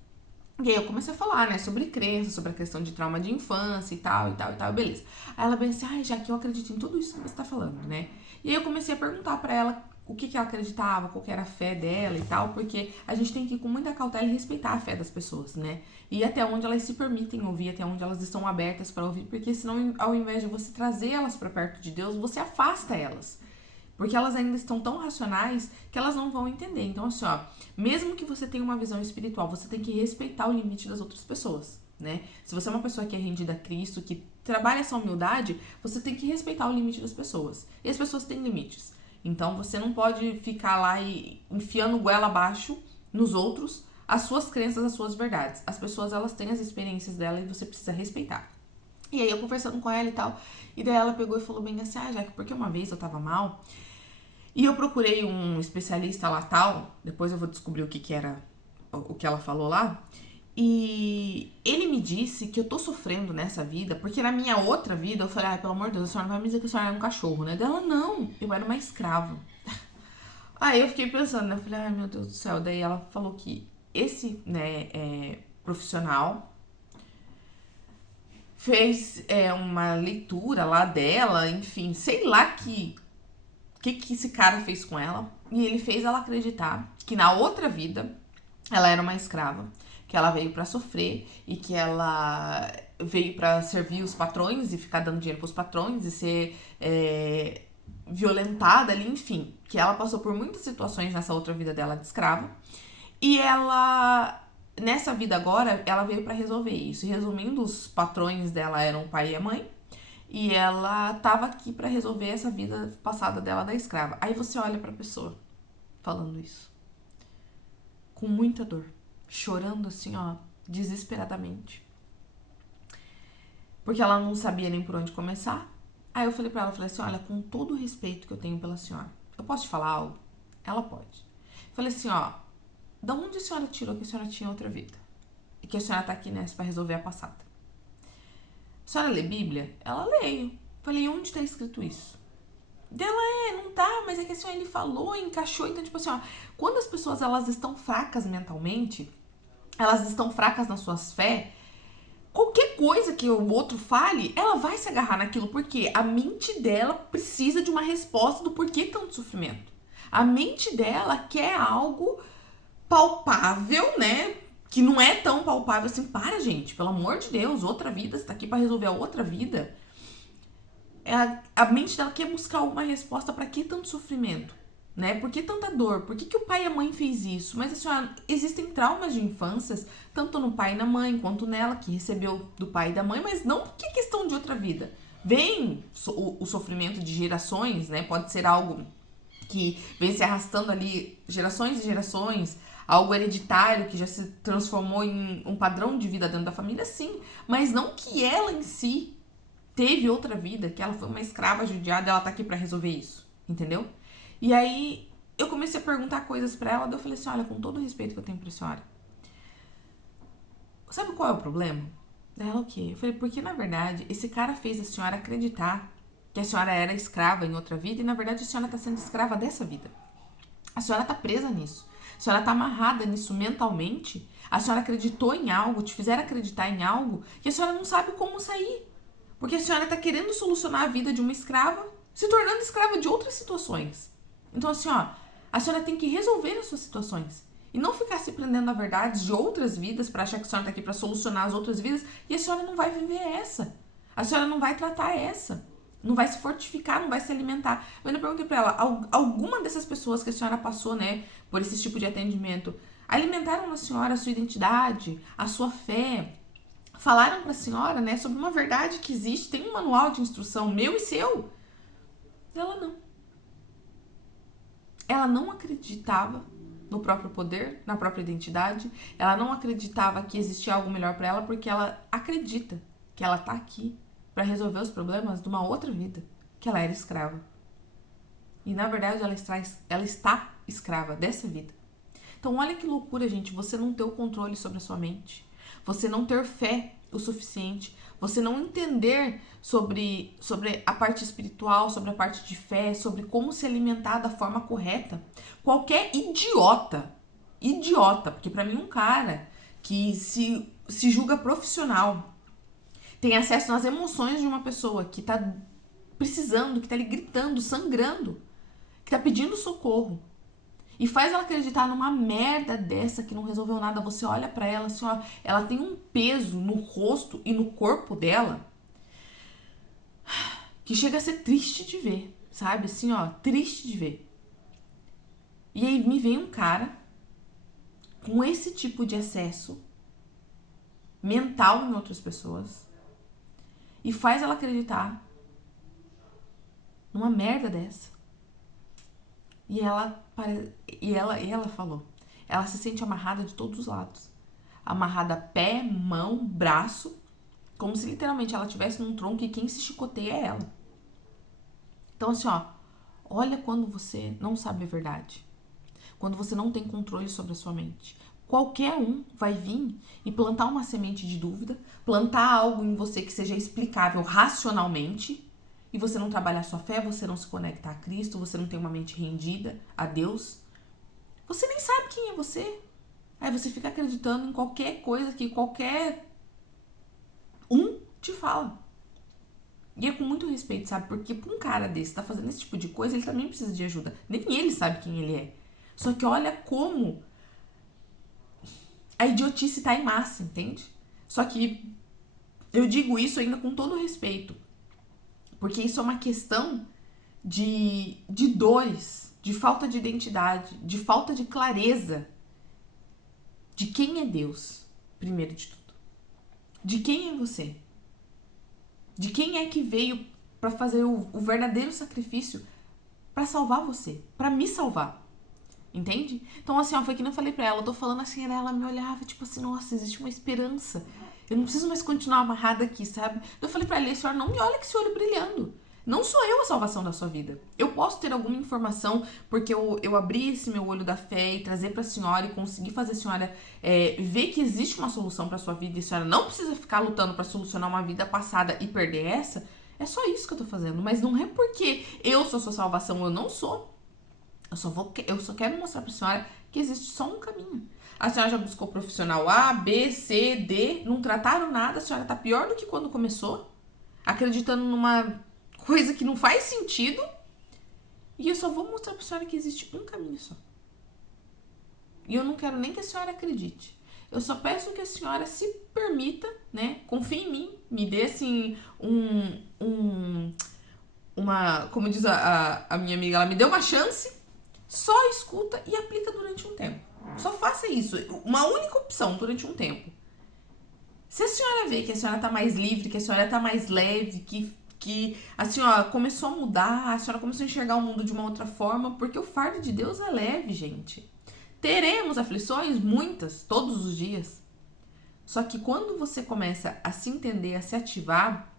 e aí eu comecei a falar, né, sobre crença, sobre a questão de trauma de infância e tal, beleza. Aí ela bem assim, já que eu acredito em tudo isso que você tá falando, né? E aí eu comecei a perguntar pra ela o que ela acreditava, qual que era a fé dela e tal, porque a gente tem que ir com muita cautela e respeitar a fé das pessoas, né? E até onde elas se permitem ouvir, até onde elas estão abertas para ouvir, porque senão, ao invés de você trazer elas para perto de Deus, você afasta elas. Porque elas ainda estão tão racionais que elas não vão entender. Então, assim, ó, mesmo que você tenha uma visão espiritual, você tem que respeitar o limite das outras pessoas, né? Se você é uma pessoa que é rendida a Cristo, que trabalha essa humildade, você tem que respeitar o limite das pessoas. E as pessoas têm limites. Então, você não pode ficar lá e enfiando goela abaixo nos outros as suas crenças, as suas verdades. As pessoas, elas têm as experiências dela e você precisa respeitar. E aí, eu conversando com ela e tal, e daí ela pegou e falou bem assim, Jaque, porque uma vez eu tava mal, e eu procurei um especialista lá tal, depois eu vou descobrir o que era, o que ela falou lá, e ele me disse que eu tô sofrendo nessa vida, porque na minha outra vida eu falei, pelo amor de Deus, a senhora não vai me dizer que a senhora era um cachorro, né? Dela, não, eu era uma escrava. Aí eu fiquei pensando, né? Eu falei, meu Deus do céu. Daí ela falou que esse, né, profissional fez uma leitura lá dela, enfim, sei lá que esse cara fez com ela. E ele fez ela acreditar que na outra vida ela era uma escrava, que ela veio pra sofrer e que ela veio pra servir os patrões e ficar dando dinheiro pros patrões e ser violentada ali, enfim, que ela passou por muitas situações nessa outra vida dela de escrava. E ela, nessa vida agora, ela veio pra resolver isso. E resumindo, os patrões dela eram o pai e a mãe. E ela tava aqui pra resolver essa vida passada dela da escrava. Aí você olha pra pessoa falando isso, com muita dor, chorando assim, ó, desesperadamente, porque ela não sabia nem por onde começar. Aí eu falei pra ela, falei assim, olha, com todo o respeito que eu tenho pela senhora, eu posso te falar algo? Ela pode. Falei assim, ó, da onde a senhora tirou que a senhora tinha outra vida? E que a senhora tá aqui nessa pra resolver a passada? A senhora lê Bíblia? Ela leio. Falei, onde tá escrito isso? Dela, não tá, mas é que assim, ele falou, encaixou. Então, tipo assim, ó, quando as pessoas, elas estão fracas mentalmente, elas estão fracas nas suas fé, qualquer coisa que o outro fale, ela vai se agarrar naquilo, porque a mente dela precisa de uma resposta do porquê tanto sofrimento. A mente dela quer algo palpável, né? Que não é tão palpável assim. Para, gente, pelo amor de Deus, outra vida, você tá aqui pra resolver a outra vida. A mente dela quer buscar alguma resposta pra que tanto sofrimento, né? Por que tanta dor? Por que o pai e a mãe fez isso? Mas assim, ó, existem traumas de infâncias, tanto no pai e na mãe, quanto nela, que recebeu do pai e da mãe, mas não porque é questão de outra vida. Vem o sofrimento de gerações, né? Pode ser algo que vem se arrastando ali gerações e gerações, algo hereditário que já se transformou em um padrão de vida dentro da família, sim. Mas não que ela em si teve outra vida, que ela foi uma escrava judiada e ela tá aqui pra resolver isso, entendeu? E aí eu comecei a perguntar coisas pra ela, daí eu falei assim, olha, com todo o respeito que eu tenho pra senhora, sabe qual é o problema? Daí ela, o quê? Eu falei, porque na verdade esse cara fez a senhora acreditar que a senhora era escrava em outra vida e na verdade a senhora tá sendo escrava dessa vida. A senhora tá presa nisso. A senhora tá amarrada nisso mentalmente. A senhora acreditou em algo, te fizeram acreditar em algo que a senhora não sabe como sair. Porque a senhora tá querendo solucionar a vida de uma escrava, se tornando escrava de outras situações. Então assim, ó, a senhora tem que resolver as suas situações. E não ficar se prendendo a verdades de outras vidas pra achar que a senhora tá aqui pra solucionar as outras vidas e a senhora não vai viver essa. A senhora não vai tratar essa. Não vai se fortificar, não vai se alimentar. Eu ainda perguntei pra ela, alguma dessas pessoas que a senhora passou, né, por esse tipo de atendimento, alimentaram na senhora a sua identidade, a sua fé? Falaram pra senhora, né, sobre uma verdade que existe, tem um manual de instrução meu e seu? Ela não. Ela não acreditava no próprio poder, na própria identidade. Ela não acreditava que existia algo melhor pra ela, porque ela acredita que ela tá aqui pra resolver os problemas de uma outra vida, que ela era escrava. E na verdade ela está escrava dessa vida. Então olha que loucura, gente, você não ter o controle sobre a sua mente, você não ter fé o suficiente, você não entender sobre a parte espiritual, sobre a parte de fé, sobre como se alimentar da forma correta. Qualquer idiota, porque pra mim um cara que se julga profissional, tem acesso às emoções de uma pessoa que tá precisando, que tá ali gritando, sangrando, que tá pedindo socorro, e faz ela acreditar numa merda dessa que não resolveu nada. Você olha pra ela assim, ó, ela tem um peso no rosto e no corpo dela que chega a ser triste de ver, sabe? Assim, ó, triste de ver. E aí me vem um cara com esse tipo de acesso mental em outras pessoas e faz ela acreditar numa merda dessa. E ela falou, ela se sente amarrada de todos os lados. Amarrada a pé, mão, braço, como se literalmente ela estivesse num tronco e quem se chicoteia é ela. Então assim, ó, olha quando você não sabe a verdade. Quando você não tem controle sobre a sua mente. Qualquer um vai vir e plantar uma semente de dúvida, plantar algo em você que seja explicável racionalmente, e você não trabalhar sua fé, você não se conecta a Cristo, você não tem uma mente rendida a Deus. Você nem sabe quem é você. Aí você fica acreditando em qualquer coisa que qualquer um te fala. E é com muito respeito, sabe? Porque pra um cara desse tá fazendo esse tipo de coisa, ele também precisa de ajuda. Nem ele sabe quem ele é. Só que olha como a idiotice tá em massa, entende? Só que eu digo isso ainda com todo respeito. Porque isso é uma questão de dores, de falta de identidade, de falta de clareza de quem é Deus, primeiro de tudo. De quem é você? De quem é que veio para fazer o verdadeiro sacrifício para salvar você, para me salvar. Entende? Então, assim, ó, foi que nem eu falei pra ela, eu tô falando assim, ela me olhava, tipo assim, nossa, existe uma esperança. Eu não preciso mais continuar amarrada aqui, sabe? Eu falei pra ela, senhora, não me olha com esse olho brilhando. Não sou eu a salvação da sua vida. Eu posso ter alguma informação, porque eu abri esse meu olho da fé e trazer pra senhora e conseguir fazer a senhora ver que existe uma solução pra sua vida e a senhora não precisa ficar lutando pra solucionar uma vida passada e perder essa. É só isso que eu tô fazendo. Mas não é porque eu sou sua salvação, eu não sou. Eu só quero mostrar pra senhora que existe só um caminho. A senhora já buscou profissional A, B, C, D, não trataram nada, a senhora tá pior do que quando começou, acreditando numa coisa que não faz sentido, e eu só vou mostrar pra senhora que existe um caminho só. E eu não quero nem que a senhora acredite. Eu só peço que a senhora se permita, né, confie em mim, me dê assim como diz a minha amiga, ela me deu uma chance. Só escuta e aplica durante um tempo. Só faça isso. Uma única opção durante um tempo. Se a senhora vê que a senhora tá mais livre, que a senhora tá mais leve, que a senhora começou a mudar, a senhora começou a enxergar o mundo de uma outra forma, porque o fardo de Deus é leve, gente. Teremos aflições, muitas, todos os dias. Só que quando você começa a se entender, a se ativar,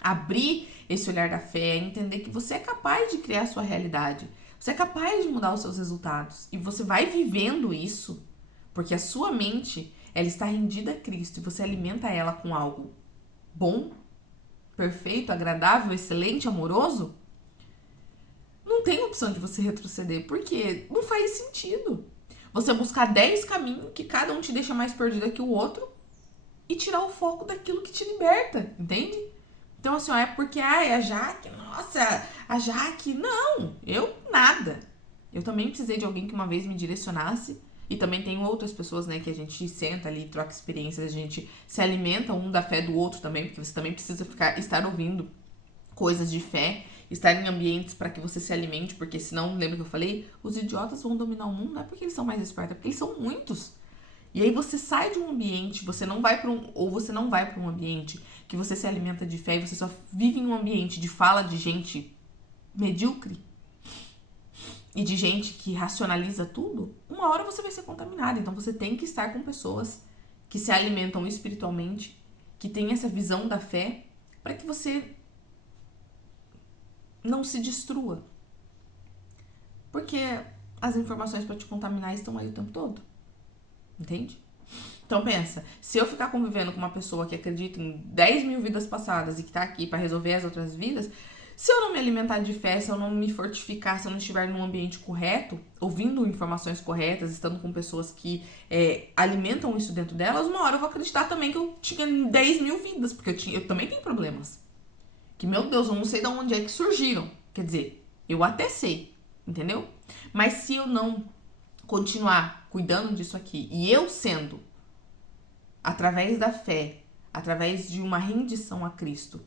abrir esse olhar da fé, entender que você é capaz de criar a sua realidade, você é capaz de mudar os seus resultados. E você vai vivendo isso, porque a sua mente, ela está rendida a Cristo e você alimenta ela com algo bom, perfeito, agradável, excelente, amoroso. Não tem opção de você retroceder, porque não faz sentido. Você buscar 10 caminhos que cada um te deixa mais perdida que o outro e tirar o foco daquilo que te liberta, entende? Então, assim, ó, é porque, a Jaque, nossa, a Jaque, não, eu nada. Eu também precisei de alguém que uma vez me direcionasse, e também tem outras pessoas, né, que a gente senta ali, troca experiências, a gente se alimenta um da fé do outro também, porque você também precisa estar ouvindo coisas de fé, estar em ambientes para que você se alimente, porque senão, lembra que eu falei? Os idiotas vão dominar o mundo, não é porque eles são mais espertos, é porque eles são muitos. E aí você sai de um ambiente, você não vai para um ambiente que você se alimenta de fé e você só vive em um ambiente de fala de gente medíocre e de gente que racionaliza tudo, uma hora você vai ser contaminado. Então você tem que estar com pessoas que se alimentam espiritualmente, que têm essa visão da fé, para que você não se destrua. Porque as informações para te contaminar estão aí o tempo todo. Entende? Então pensa, se eu ficar convivendo com uma pessoa que acredita em 10 mil vidas passadas e que tá aqui para resolver as outras vidas, se eu não me alimentar de fé, se eu não me fortificar, se eu não estiver num ambiente correto, ouvindo informações corretas, estando com pessoas que alimentam isso dentro delas, uma hora eu vou acreditar também que eu tinha 10 mil vidas, porque eu também tenho problemas. Que, meu Deus, eu não sei de onde é que surgiram. Quer dizer, eu até sei, entendeu? Mas se eu não continuar cuidando disso aqui, e eu sendo, através da fé, através de uma rendição a Cristo,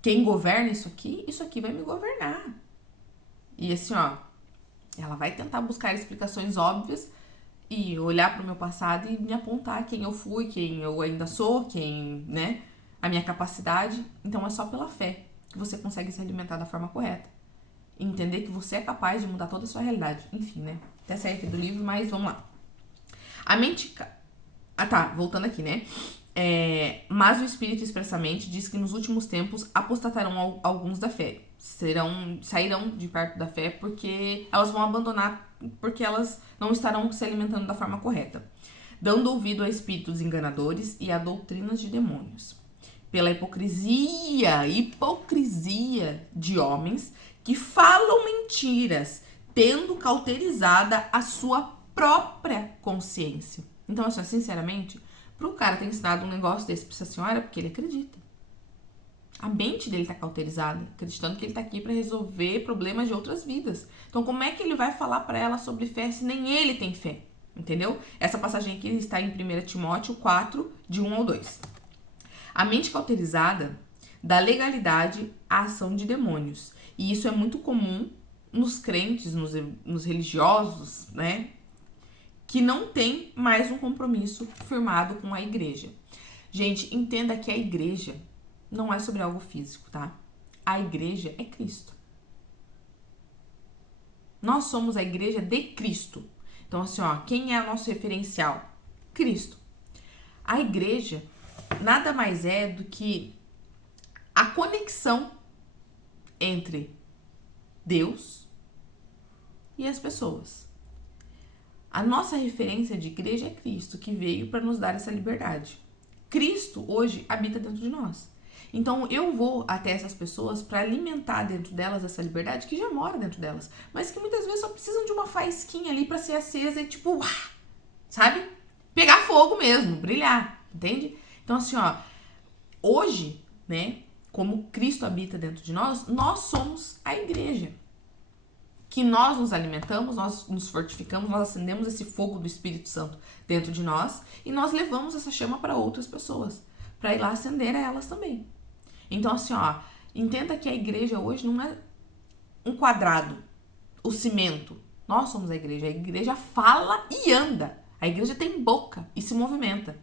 quem governa isso aqui vai me governar. E assim, ó, ela vai tentar buscar explicações óbvias e olhar para o meu passado e me apontar quem eu fui, quem eu ainda sou, né, a minha capacidade. Então é só pela fé que você consegue se alimentar da forma correta. E entender que você é capaz de mudar toda a sua realidade. Enfim, né? Até sair aqui do livro, mas vamos lá. A mente... voltando aqui, né? Mas o Espírito expressamente diz que nos últimos tempos apostatarão alguns da fé. Sairão de perto da fé porque elas vão abandonar, porque elas não estarão se alimentando da forma correta, dando ouvido a espíritos enganadores e a doutrinas de demônios. Pela hipocrisia de homens que falam mentiras, tendo cauterizada a sua própria consciência. Então, assim, sinceramente, pro cara ter ensinado um negócio desse pra essa senhora, é porque ele acredita. A mente dele tá cauterizada, acreditando que ele tá aqui pra resolver problemas de outras vidas. Então, como é que ele vai falar pra ela sobre fé se nem ele tem fé? Entendeu? Essa passagem aqui está em 1 Timóteo 4, de 1 ao 2. A mente cauterizada dá legalidade à ação de demônios. E isso é muito comum nos crentes, nos religiosos, né? Que não tem mais um compromisso firmado com a igreja. Gente, entenda que a igreja não é sobre algo físico, tá? A igreja é Cristo. Nós somos a igreja de Cristo. Então, assim, ó, quem é o nosso referencial? Cristo. A igreja nada mais é do que a conexão entre Deus e as pessoas. A nossa referência de igreja é Cristo, que veio para nos dar essa liberdade. Cristo hoje habita dentro de nós. Então eu vou até essas pessoas para alimentar dentro delas essa liberdade que já mora dentro delas, mas que muitas vezes só precisam de uma faísquinha ali para ser acesa e tipo, sabe? Pegar fogo mesmo, brilhar, entende? Então assim, ó, hoje, né, como Cristo habita dentro de nós, nós somos a igreja. Que nós nos alimentamos, nós nos fortificamos, nós acendemos esse fogo do Espírito Santo dentro de nós e nós levamos essa chama para outras pessoas, para ir lá acender a elas também. Então assim, ó, entenda que a igreja hoje não é um quadrado, o cimento. Nós somos a igreja fala e anda, a igreja tem boca e se movimenta.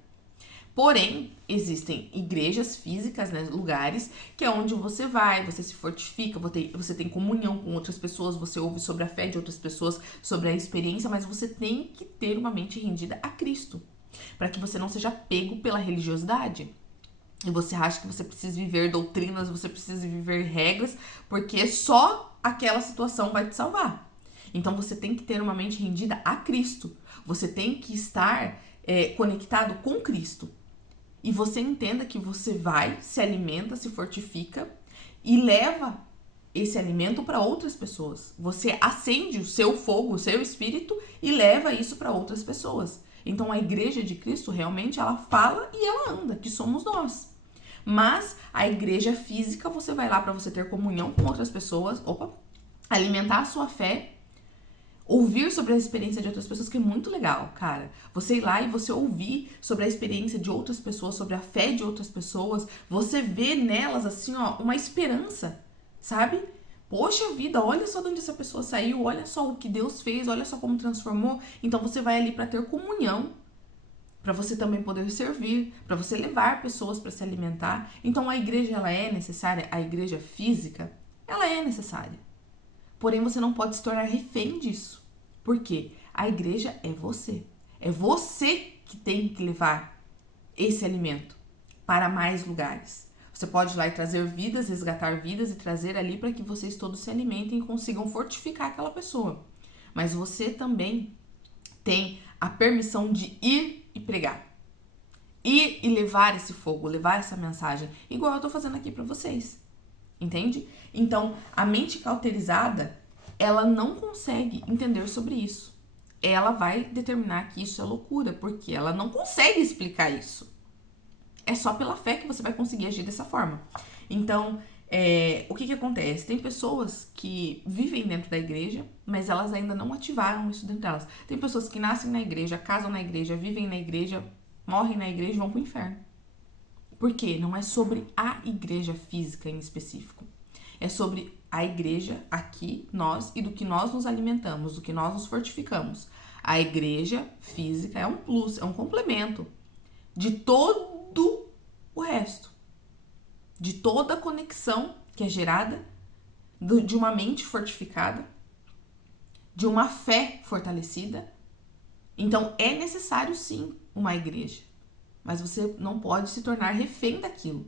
Porém, existem igrejas físicas, né, lugares, que é onde você vai, você se fortifica, você tem comunhão com outras pessoas, você ouve sobre a fé de outras pessoas, sobre a experiência, mas você tem que ter uma mente rendida a Cristo, para que você não seja pego pela religiosidade. E você acha que você precisa viver doutrinas, você precisa viver regras, porque só aquela situação vai te salvar. Então você tem que ter uma mente rendida a Cristo, você tem que estar conectado com Cristo. E você entenda que você vai, se alimenta, se fortifica e leva esse alimento para outras pessoas. Você acende o seu fogo, o seu espírito e leva isso para outras pessoas. Então a igreja de Cristo realmente ela fala e ela anda, que somos nós. Mas a igreja física você vai lá para você ter comunhão com outras pessoas, alimentar a sua fé, ouvir sobre a experiência de outras pessoas, que é muito legal, cara. Você ir lá e você ouvir sobre a experiência de outras pessoas, sobre a fé de outras pessoas, você vê nelas, assim, ó, uma esperança, sabe? Poxa vida, olha só de onde essa pessoa saiu, olha só o que Deus fez, olha só como transformou. Então você vai ali para ter comunhão, para você também poder servir, para você levar pessoas para se alimentar. Então a igreja, ela é necessária, a igreja física, ela é necessária. Porém, você não pode se tornar refém disso. Por quê? A igreja é você. É você que tem que levar esse alimento para mais lugares. Você pode ir lá e trazer vidas, resgatar vidas e trazer ali para que vocês todos se alimentem e consigam fortificar aquela pessoa. Mas você também tem a permissão de ir e pregar. Ir e levar esse fogo, levar essa mensagem, igual eu tô fazendo aqui para vocês. Entende? Então, a mente cauterizada, ela não consegue entender sobre isso. Ela vai determinar que isso é loucura, porque ela não consegue explicar isso. É só pela fé que você vai conseguir agir dessa forma. Então, O que acontece? Tem pessoas que vivem dentro da igreja, mas elas ainda não ativaram isso dentro delas. Tem pessoas que nascem na igreja, casam na igreja, vivem na igreja, morrem na igreja e vão pro inferno. Por quê? Não é sobre a igreja física em específico. É sobre a igreja aqui, nós, e do que nós nos alimentamos, do que nós nos fortificamos. A igreja física é um plus, é um complemento de todo o resto. De toda a conexão que é gerada de uma mente fortificada, de uma fé fortalecida. Então, é necessário, sim, uma igreja. Mas você não pode se tornar refém daquilo.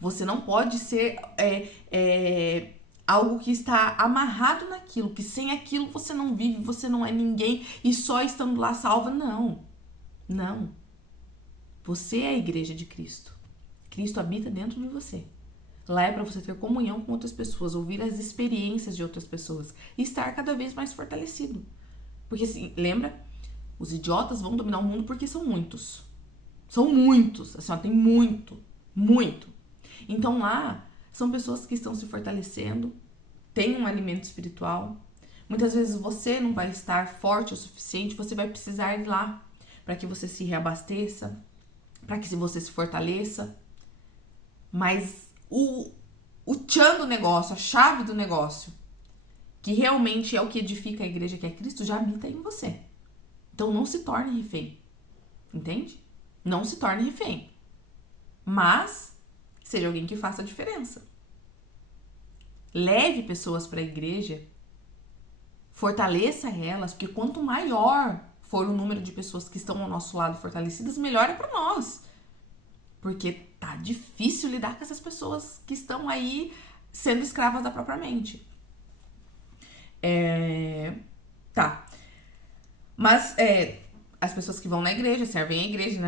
Você não pode ser algo que está amarrado naquilo, que sem aquilo você não vive, você não é ninguém e só estando lá salva. Não. Não. Você é a igreja de Cristo. Cristo habita dentro de você. Lá é para você ter comunhão com outras pessoas, ouvir as experiências de outras pessoas e estar cada vez mais fortalecido. Porque, assim, lembra? Os idiotas vão dominar o mundo porque são muitos. São muitos. Assim, ó, tem muito. Então lá, são pessoas que estão se fortalecendo, têm um alimento espiritual. Muitas vezes você não vai estar forte o suficiente, você vai precisar ir lá para que você se reabasteça, para que você se fortaleça. Mas o tchan do negócio, a chave do negócio, que realmente é o que edifica a igreja, que é Cristo, já habita em você. Então não se torne refém. Entende? Não se torne refém. Mas seja alguém que faça a diferença. Leve pessoas para a igreja, fortaleça elas, porque quanto maior for o número de pessoas que estão ao nosso lado fortalecidas, melhor é para nós. Porque tá difícil lidar com essas pessoas que estão aí sendo escravas da própria mente. Tá. Mas as pessoas que vão na igreja, servem a igreja,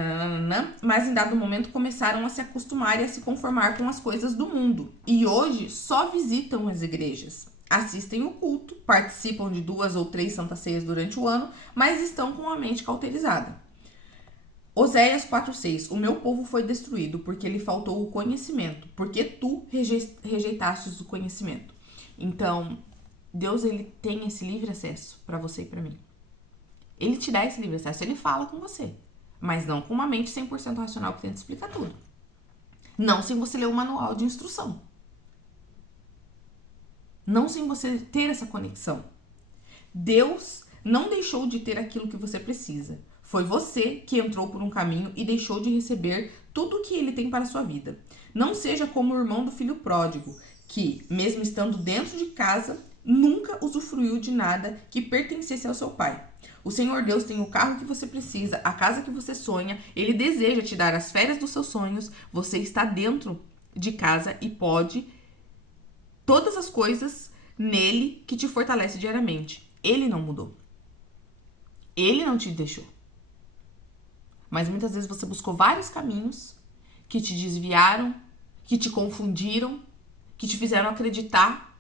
mas em dado momento começaram a se acostumar e a se conformar com as coisas do mundo. E hoje só visitam as igrejas, assistem o culto, participam de 2 ou 3 santas ceias durante o ano, mas estão com a mente cauterizada. Oséias 4,6. O meu povo foi destruído porque lhe faltou o conhecimento, porque tu rejeitastes o conhecimento. Então, Deus, ele tem esse livre acesso para você e para mim. Ele te dá esse livre acesso, ele fala com você, mas não com uma mente 100% racional que tenta explicar tudo. Não sem você ler o manual de instrução. Não sem você ter essa conexão. Deus não deixou de ter aquilo que você precisa. Foi você que entrou por um caminho e deixou de receber tudo o que ele tem para a sua vida. Não seja como o irmão do filho pródigo, que, mesmo estando dentro de casa, nunca usufruiu de nada que pertencesse ao seu pai. O Senhor Deus tem o carro que você precisa, a casa que você sonha, ele deseja te dar as férias dos seus sonhos, você está dentro de casa e pode todas as coisas nele que te fortalece diariamente. Ele não mudou. Ele não te deixou. Mas muitas vezes você buscou vários caminhos que te desviaram, que te confundiram, que te fizeram acreditar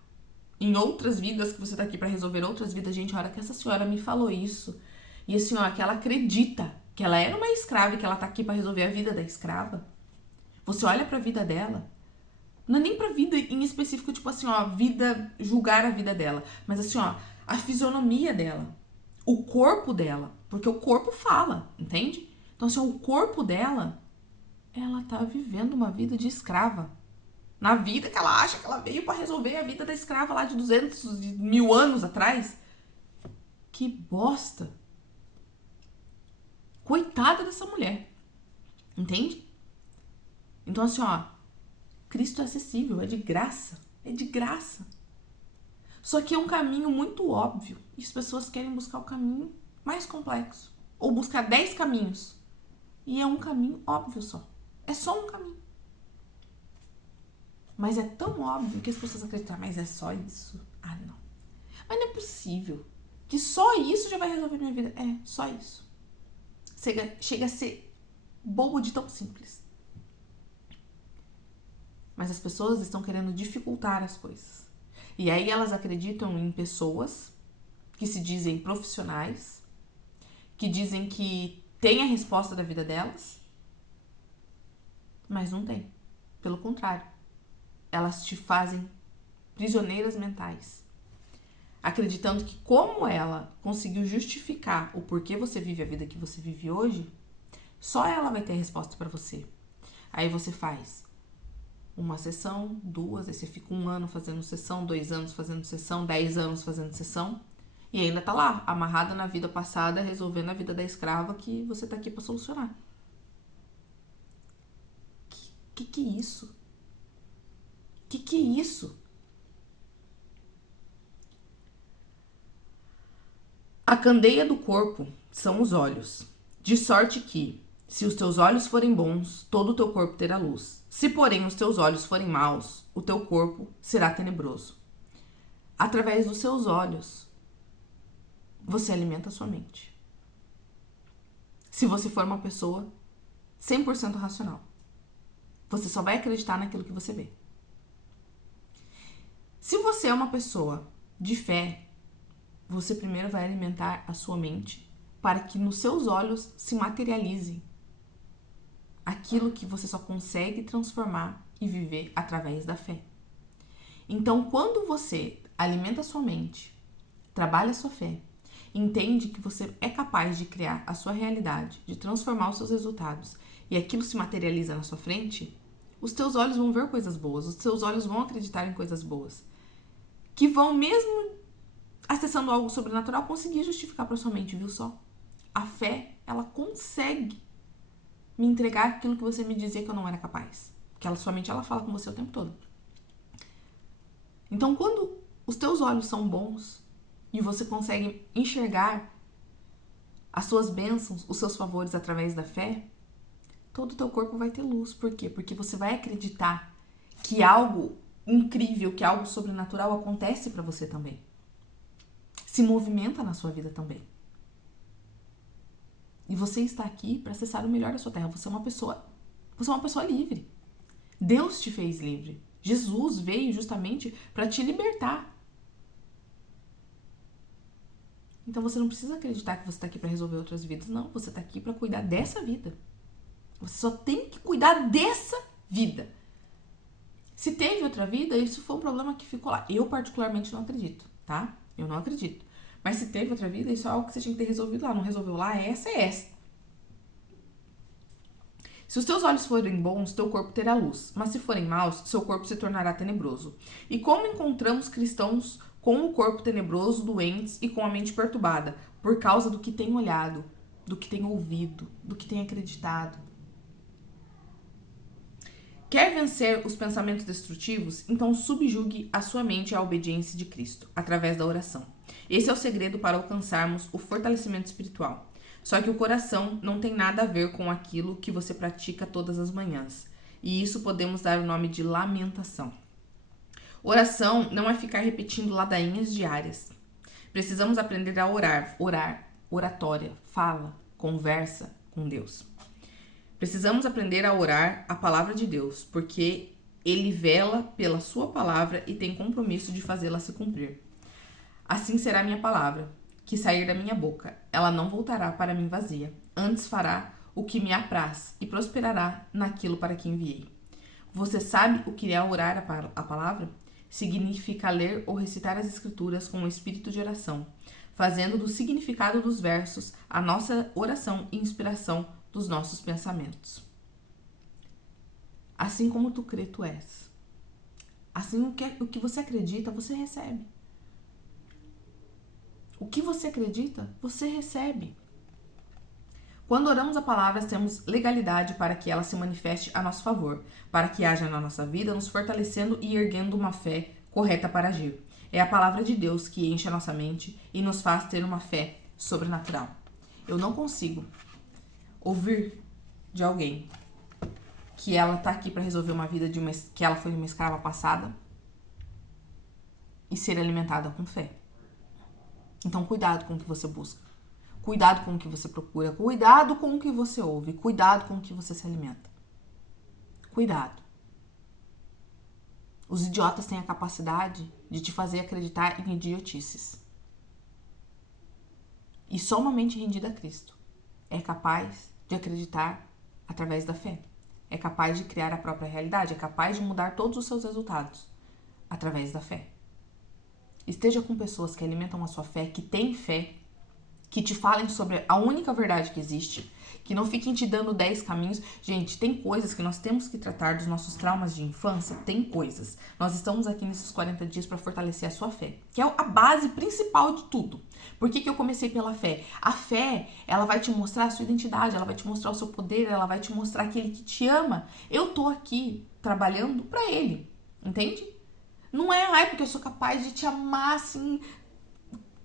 em outras vidas, que você tá aqui para resolver outras vidas. Gente, a hora que essa senhora me falou isso, e a senhora que ela acredita que ela era uma escrava e que ela tá aqui para resolver a vida da escrava, você olha pra vida dela, não é nem pra vida em específico, tipo assim, ó, vida, julgar a vida dela, mas assim, ó, a fisionomia dela, o corpo dela, porque o corpo fala, entende? Então, assim, ó, o corpo dela, ela tá vivendo uma vida de escrava. Na vida que ela acha que ela veio para resolver a vida da escrava lá de 200, de 1000 anos atrás. Que bosta. Coitada dessa mulher. Entende? Então, assim, ó, Cristo é acessível, é de graça. É de graça. Só que é um caminho muito óbvio. E as pessoas querem buscar o caminho mais complexo. Ou buscar 10 caminhos. E é um caminho óbvio só. É só um caminho. Mas é tão óbvio que as pessoas acreditam, mas é só isso? Ah, não. Mas não é possível que só isso já vai resolver minha vida. É, só isso. Chega a ser bobo de tão simples. Mas as pessoas estão querendo dificultar as coisas. E aí elas acreditam em pessoas que se dizem profissionais, que dizem que têm a resposta da vida delas, mas não tem. Pelo contrário. elas te fazem prisioneiras mentais, acreditando que como ela conseguiu justificar o porquê você vive a vida que você vive hoje, só ela vai ter a resposta para você. Aí você faz uma sessão, duas, aí você fica 1 ano fazendo sessão, 2 anos fazendo sessão, 10 anos fazendo sessão, e ainda tá lá, amarrada na vida passada, resolvendo a vida da escrava que você tá aqui para solucionar. Que é isso? Que é isso? A candeia do corpo são os olhos, de sorte que, se os teus olhos forem bons, todo o teu corpo terá luz. Se, porém, os teus olhos forem maus, o teu corpo será tenebroso. Através dos seus olhos, você alimenta a sua mente. Se você for uma pessoa 100% racional, você só vai acreditar naquilo que você vê. Se você é uma pessoa de fé, você primeiro vai alimentar a sua mente para que nos seus olhos se materialize aquilo que você só consegue transformar e viver através da fé. Então, quando você alimenta a sua mente, trabalha a sua fé, entende que você é capaz de criar a sua realidade, de transformar os seus resultados, e aquilo se materializa na sua frente, os teus olhos vão ver coisas boas, os teus olhos vão acreditar em coisas boas, que vão, mesmo acessando algo sobrenatural, conseguir justificar para sua mente, viu só? A fé, ela consegue me entregar aquilo que você me dizia que eu não era capaz. Porque ela, sua mente, ela fala com você o tempo todo. Então, quando os teus olhos são bons e você consegue enxergar as suas bênçãos, os seus favores através da fé, todo o teu corpo vai ter luz. Por quê? Porque você vai acreditar que algo incrível, que algo sobrenatural acontece para você também. Se movimenta na sua vida também. E você está aqui para acessar o melhor da sua terra. Você é uma pessoa livre. Deus te fez livre. Jesus veio justamente para te libertar. Então você não precisa acreditar que você está aqui para resolver outras vidas. Não, você está aqui para cuidar dessa vida. Você só tem que cuidar dessa vida. Se teve outra vida, isso foi um problema que ficou lá. Eu particularmente não acredito, tá? Eu não acredito. Mas se teve outra vida, isso é algo que você tinha que ter resolvido lá. Não resolveu lá, essa é essa. Se os teus olhos forem bons, teu corpo terá luz. Mas se forem maus, seu corpo se tornará tenebroso. E como encontramos cristãos com o corpo tenebroso, doentes e com a mente perturbada, por causa do que tem olhado, do que tem ouvido, do que tem acreditado? Quer vencer os pensamentos destrutivos? Então subjugue a sua mente à obediência de Cristo, através da oração. Esse é o segredo para alcançarmos o fortalecimento espiritual. Só que o coração não tem nada a ver com aquilo que você pratica todas as manhãs. E isso podemos dar o nome de lamentação. Oração não é ficar repetindo ladainhas diárias. Precisamos aprender a orar, oratória, fala, conversa com Deus. Precisamos aprender a orar a palavra de Deus, porque Ele vela pela sua palavra e tem compromisso de fazê-la se cumprir. Assim será a minha palavra, que sair da minha boca. Ela não voltará para mim vazia, antes fará o que me apraz e prosperará naquilo para que enviei. Você sabe o que é orar a palavra? Significa ler ou recitar as escrituras com o espírito de oração, fazendo do significado dos versos a nossa oração e inspiração dos nossos pensamentos. Assim como tu crê, tu és. Assim o que você acredita, você recebe. O que você acredita, você recebe. Quando oramos a palavra, temos legalidade para que ela se manifeste a nosso favor, para que haja na nossa vida, nos fortalecendo e erguendo uma fé correta para agir. É a palavra de Deus que enche a nossa mente e nos faz ter uma fé sobrenatural. Eu não consigo ouvir de alguém que ela tá aqui para resolver uma vida que ela foi uma escrava passada e ser alimentada com fé. Então, cuidado com o que você busca. Cuidado com o que você procura. Cuidado com o que você ouve. Cuidado com o que você se alimenta. Cuidado. Os idiotas têm a capacidade de te fazer acreditar em idiotices. E só uma mente rendida a Cristo é capaz de acreditar através da fé. é capaz de criar a própria realidade, é capaz de mudar todos os seus resultados através da fé. Esteja com pessoas que alimentam a sua fé, que têm fé, que te falem sobre a única verdade que existe, que não fiquem te dando 10 caminhos. Gente, tem coisas que nós temos que tratar dos nossos traumas de infância, tem coisas. Nós estamos aqui nesses 40 dias para fortalecer a sua fé, que é a base principal de tudo. Por que eu comecei pela fé? A fé, ela vai te mostrar a sua identidade, ela vai te mostrar o seu poder, ela vai te mostrar aquele que te ama. Eu tô aqui trabalhando para ele, entende? Não é, porque eu sou capaz de te amar assim,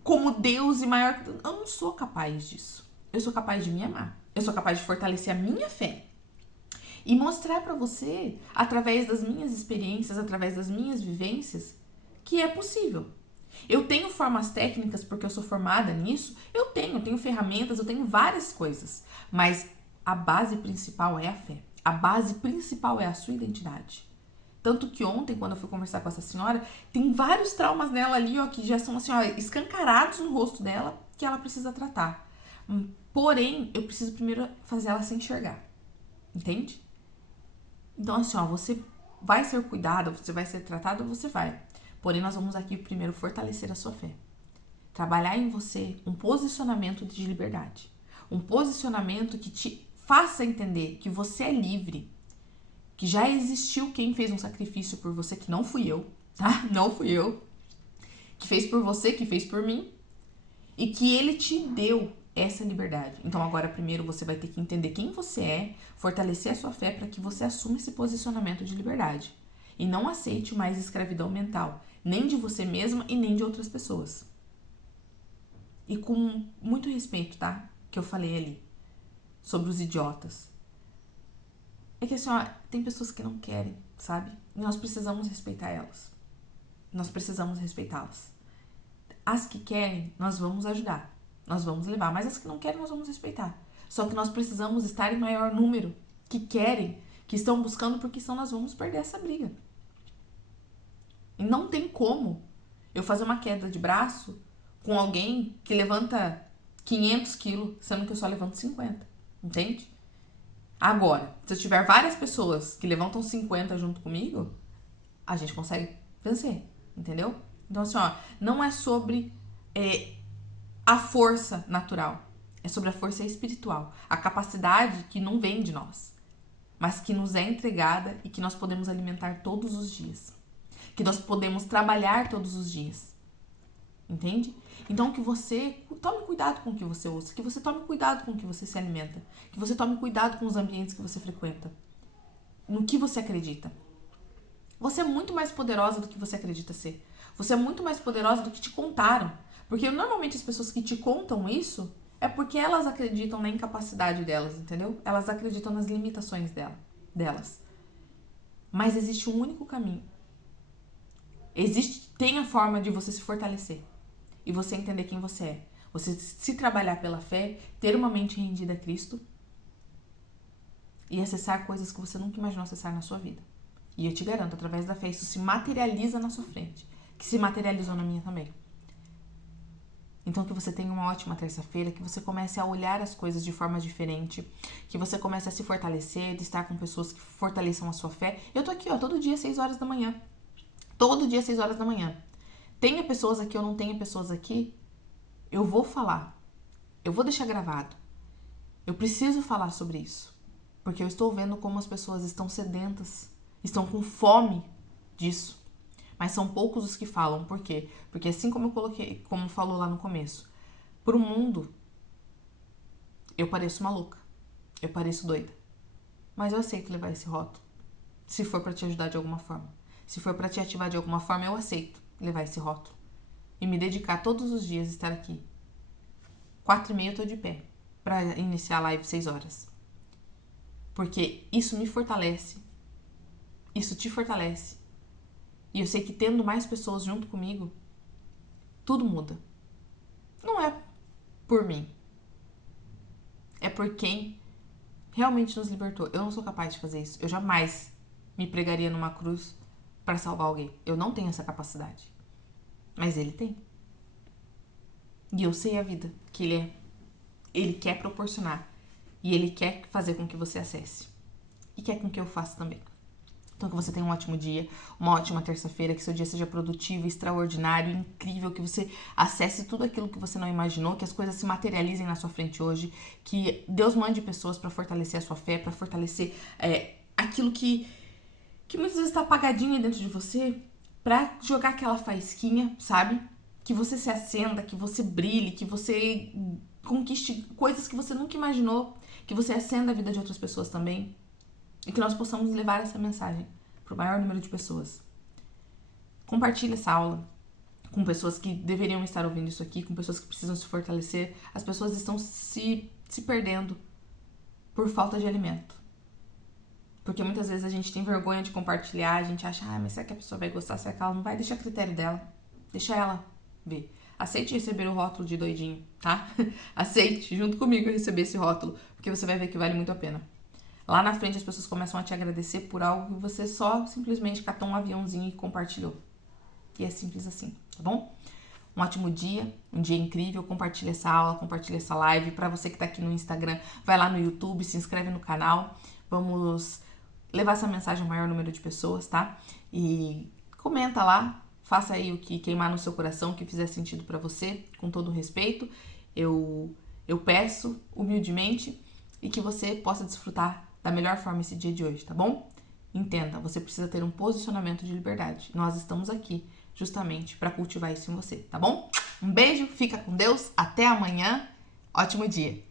como Deus e maior. Eu não sou capaz disso. Eu sou capaz de me amar. Eu sou capaz de fortalecer a minha fé e mostrar pra você, através das minhas experiências, através das minhas vivências, que é possível. Eu tenho formas técnicas porque eu sou formada nisso. Eu tenho ferramentas, eu tenho várias coisas. Mas a base principal é a fé. A base principal é a sua identidade. Tanto que ontem, quando eu fui conversar com essa senhora, tem vários traumas nela ali, ó, que já são assim, ó, escancarados no rosto dela, que ela precisa tratar. Porém, eu preciso primeiro fazer ela se enxergar. Entende? Então, assim, ó, você vai ser cuidada, você vai ser tratada, você vai. Porém, nós vamos aqui primeiro fortalecer a sua fé. Trabalhar em você um posicionamento de liberdade. Um posicionamento que te faça entender que você é livre. Que já existiu quem fez um sacrifício por você, que não fui eu, tá? Não fui eu. Que fez por você, que fez por mim. E que ele te deu essa liberdade. Então agora primeiro você vai ter que entender quem você é, fortalecer a sua fé para que você assuma esse posicionamento de liberdade. E não aceite mais escravidão mental, nem de você mesma e nem de outras pessoas. E com muito respeito, tá? Que eu falei ali, sobre os idiotas. É que assim, ó, tem pessoas que não querem, sabe? E nós precisamos respeitar elas. Nós precisamos respeitá-las. As que querem, nós vamos ajudar. Nós vamos levar. Mas as que não querem, nós vamos respeitar. Só que nós precisamos estar em maior número. Que querem, que estão buscando, porque senão nós vamos perder essa briga. E não tem como eu fazer uma queda de braço com alguém que levanta 500 quilos, sendo que eu só levanto 50. Entende? Agora, se eu tiver várias pessoas que levantam 50 junto comigo, a gente consegue vencer, entendeu? Então, assim, ó, não é sobre a força natural, é sobre a força espiritual, a capacidade que não vem de nós, mas que nos é entregada e que nós podemos alimentar todos os dias, que nós podemos trabalhar todos os dias, entende? Então que você tome cuidado com o que você ouça, que você tome cuidado com o que você se alimenta, que você tome cuidado com os ambientes que você frequenta, no que você acredita. Você é muito mais poderosa do que você acredita ser. Você é muito mais poderosa do que te contaram. Porque normalmente as pessoas que te contam isso é porque elas acreditam na incapacidade delas, entendeu? Elas acreditam nas limitações delas. Mas existe um único caminho. Tem a forma de você se fortalecer e você entender quem você é. Você se trabalhar pela fé, ter uma mente rendida a Cristo e acessar coisas que você nunca imaginou acessar na sua vida. E eu te garanto, através da fé, isso se materializa na sua frente. Que se materializou na minha também. Então que você tenha uma ótima terça-feira, que você comece a olhar as coisas de forma diferente, que você comece a se fortalecer, de estar com pessoas que fortaleçam a sua fé. Eu tô aqui, ó, todo dia 6 horas da manhã. Todo dia 6 horas da manhã. Tenha pessoas aqui ou não tenha pessoas aqui, eu vou falar. Eu vou deixar gravado. Eu preciso falar sobre isso. Porque eu estou vendo como as pessoas estão sedentas, estão com fome disso. Mas são poucos os que falam. Por quê? Porque assim como eu coloquei, como falou lá no começo, pro mundo, eu pareço maluca. Eu pareço doida. Mas eu aceito levar esse rótulo. Se for pra te ajudar de alguma forma. Se for pra te ativar de alguma forma, eu aceito levar esse rótulo. E me dedicar todos os dias a estar aqui. 4h30 eu tô de pé. Pra iniciar a live 6 horas. Porque isso me fortalece. Isso te fortalece. E eu sei que tendo mais pessoas junto comigo, tudo muda. Não é por mim. É por quem realmente nos libertou. Eu não sou capaz de fazer isso. Eu jamais me pregaria numa cruz para salvar alguém. Eu não tenho essa capacidade. Mas ele tem. E eu sei a vida que ele quer proporcionar. E ele quer fazer com que você acesse. E quer com que eu faça também. Então que você tenha um ótimo dia, uma ótima terça-feira, que seu dia seja produtivo, extraordinário, incrível, que você acesse tudo aquilo que você não imaginou, que as coisas se materializem na sua frente hoje, que Deus mande pessoas para fortalecer a sua fé, para fortalecer aquilo que muitas vezes está apagadinho aí dentro de você, para jogar aquela faísquinha, sabe? Que você se acenda, que você brilhe, que você conquiste coisas que você nunca imaginou, que você acenda a vida de outras pessoas também. E que nós possamos levar essa mensagem para o maior número de pessoas. Compartilhe essa aula com pessoas que deveriam estar ouvindo isso aqui, com pessoas que precisam se fortalecer. As pessoas estão se perdendo por falta de alimento. Porque muitas vezes a gente tem vergonha de compartilhar, a gente acha, mas será que a pessoa vai gostar, será que ela não vai? Deixa a critério dela, deixa ela ver. Aceite receber o rótulo de doidinho, tá? Aceite, junto comigo, receber esse rótulo, porque você vai ver que vale muito a pena. Lá na frente as pessoas começam a te agradecer por algo que você só simplesmente catou um aviãozinho e compartilhou. E é simples assim, tá bom? Um ótimo dia, um dia incrível. Compartilha essa aula, compartilha essa live. Para você que tá aqui no Instagram, vai lá no YouTube, se inscreve no canal. Vamos levar essa mensagem ao maior número de pessoas, tá? E comenta lá, faça aí o que queimar no seu coração, o que fizer sentido para você, com todo respeito. Eu peço humildemente e que você possa desfrutar da melhor forma esse dia de hoje, tá bom? Entenda, você precisa ter um posicionamento de liberdade. Nós estamos aqui justamente para cultivar isso em você, tá bom? Um beijo, fica com Deus, até amanhã, ótimo dia!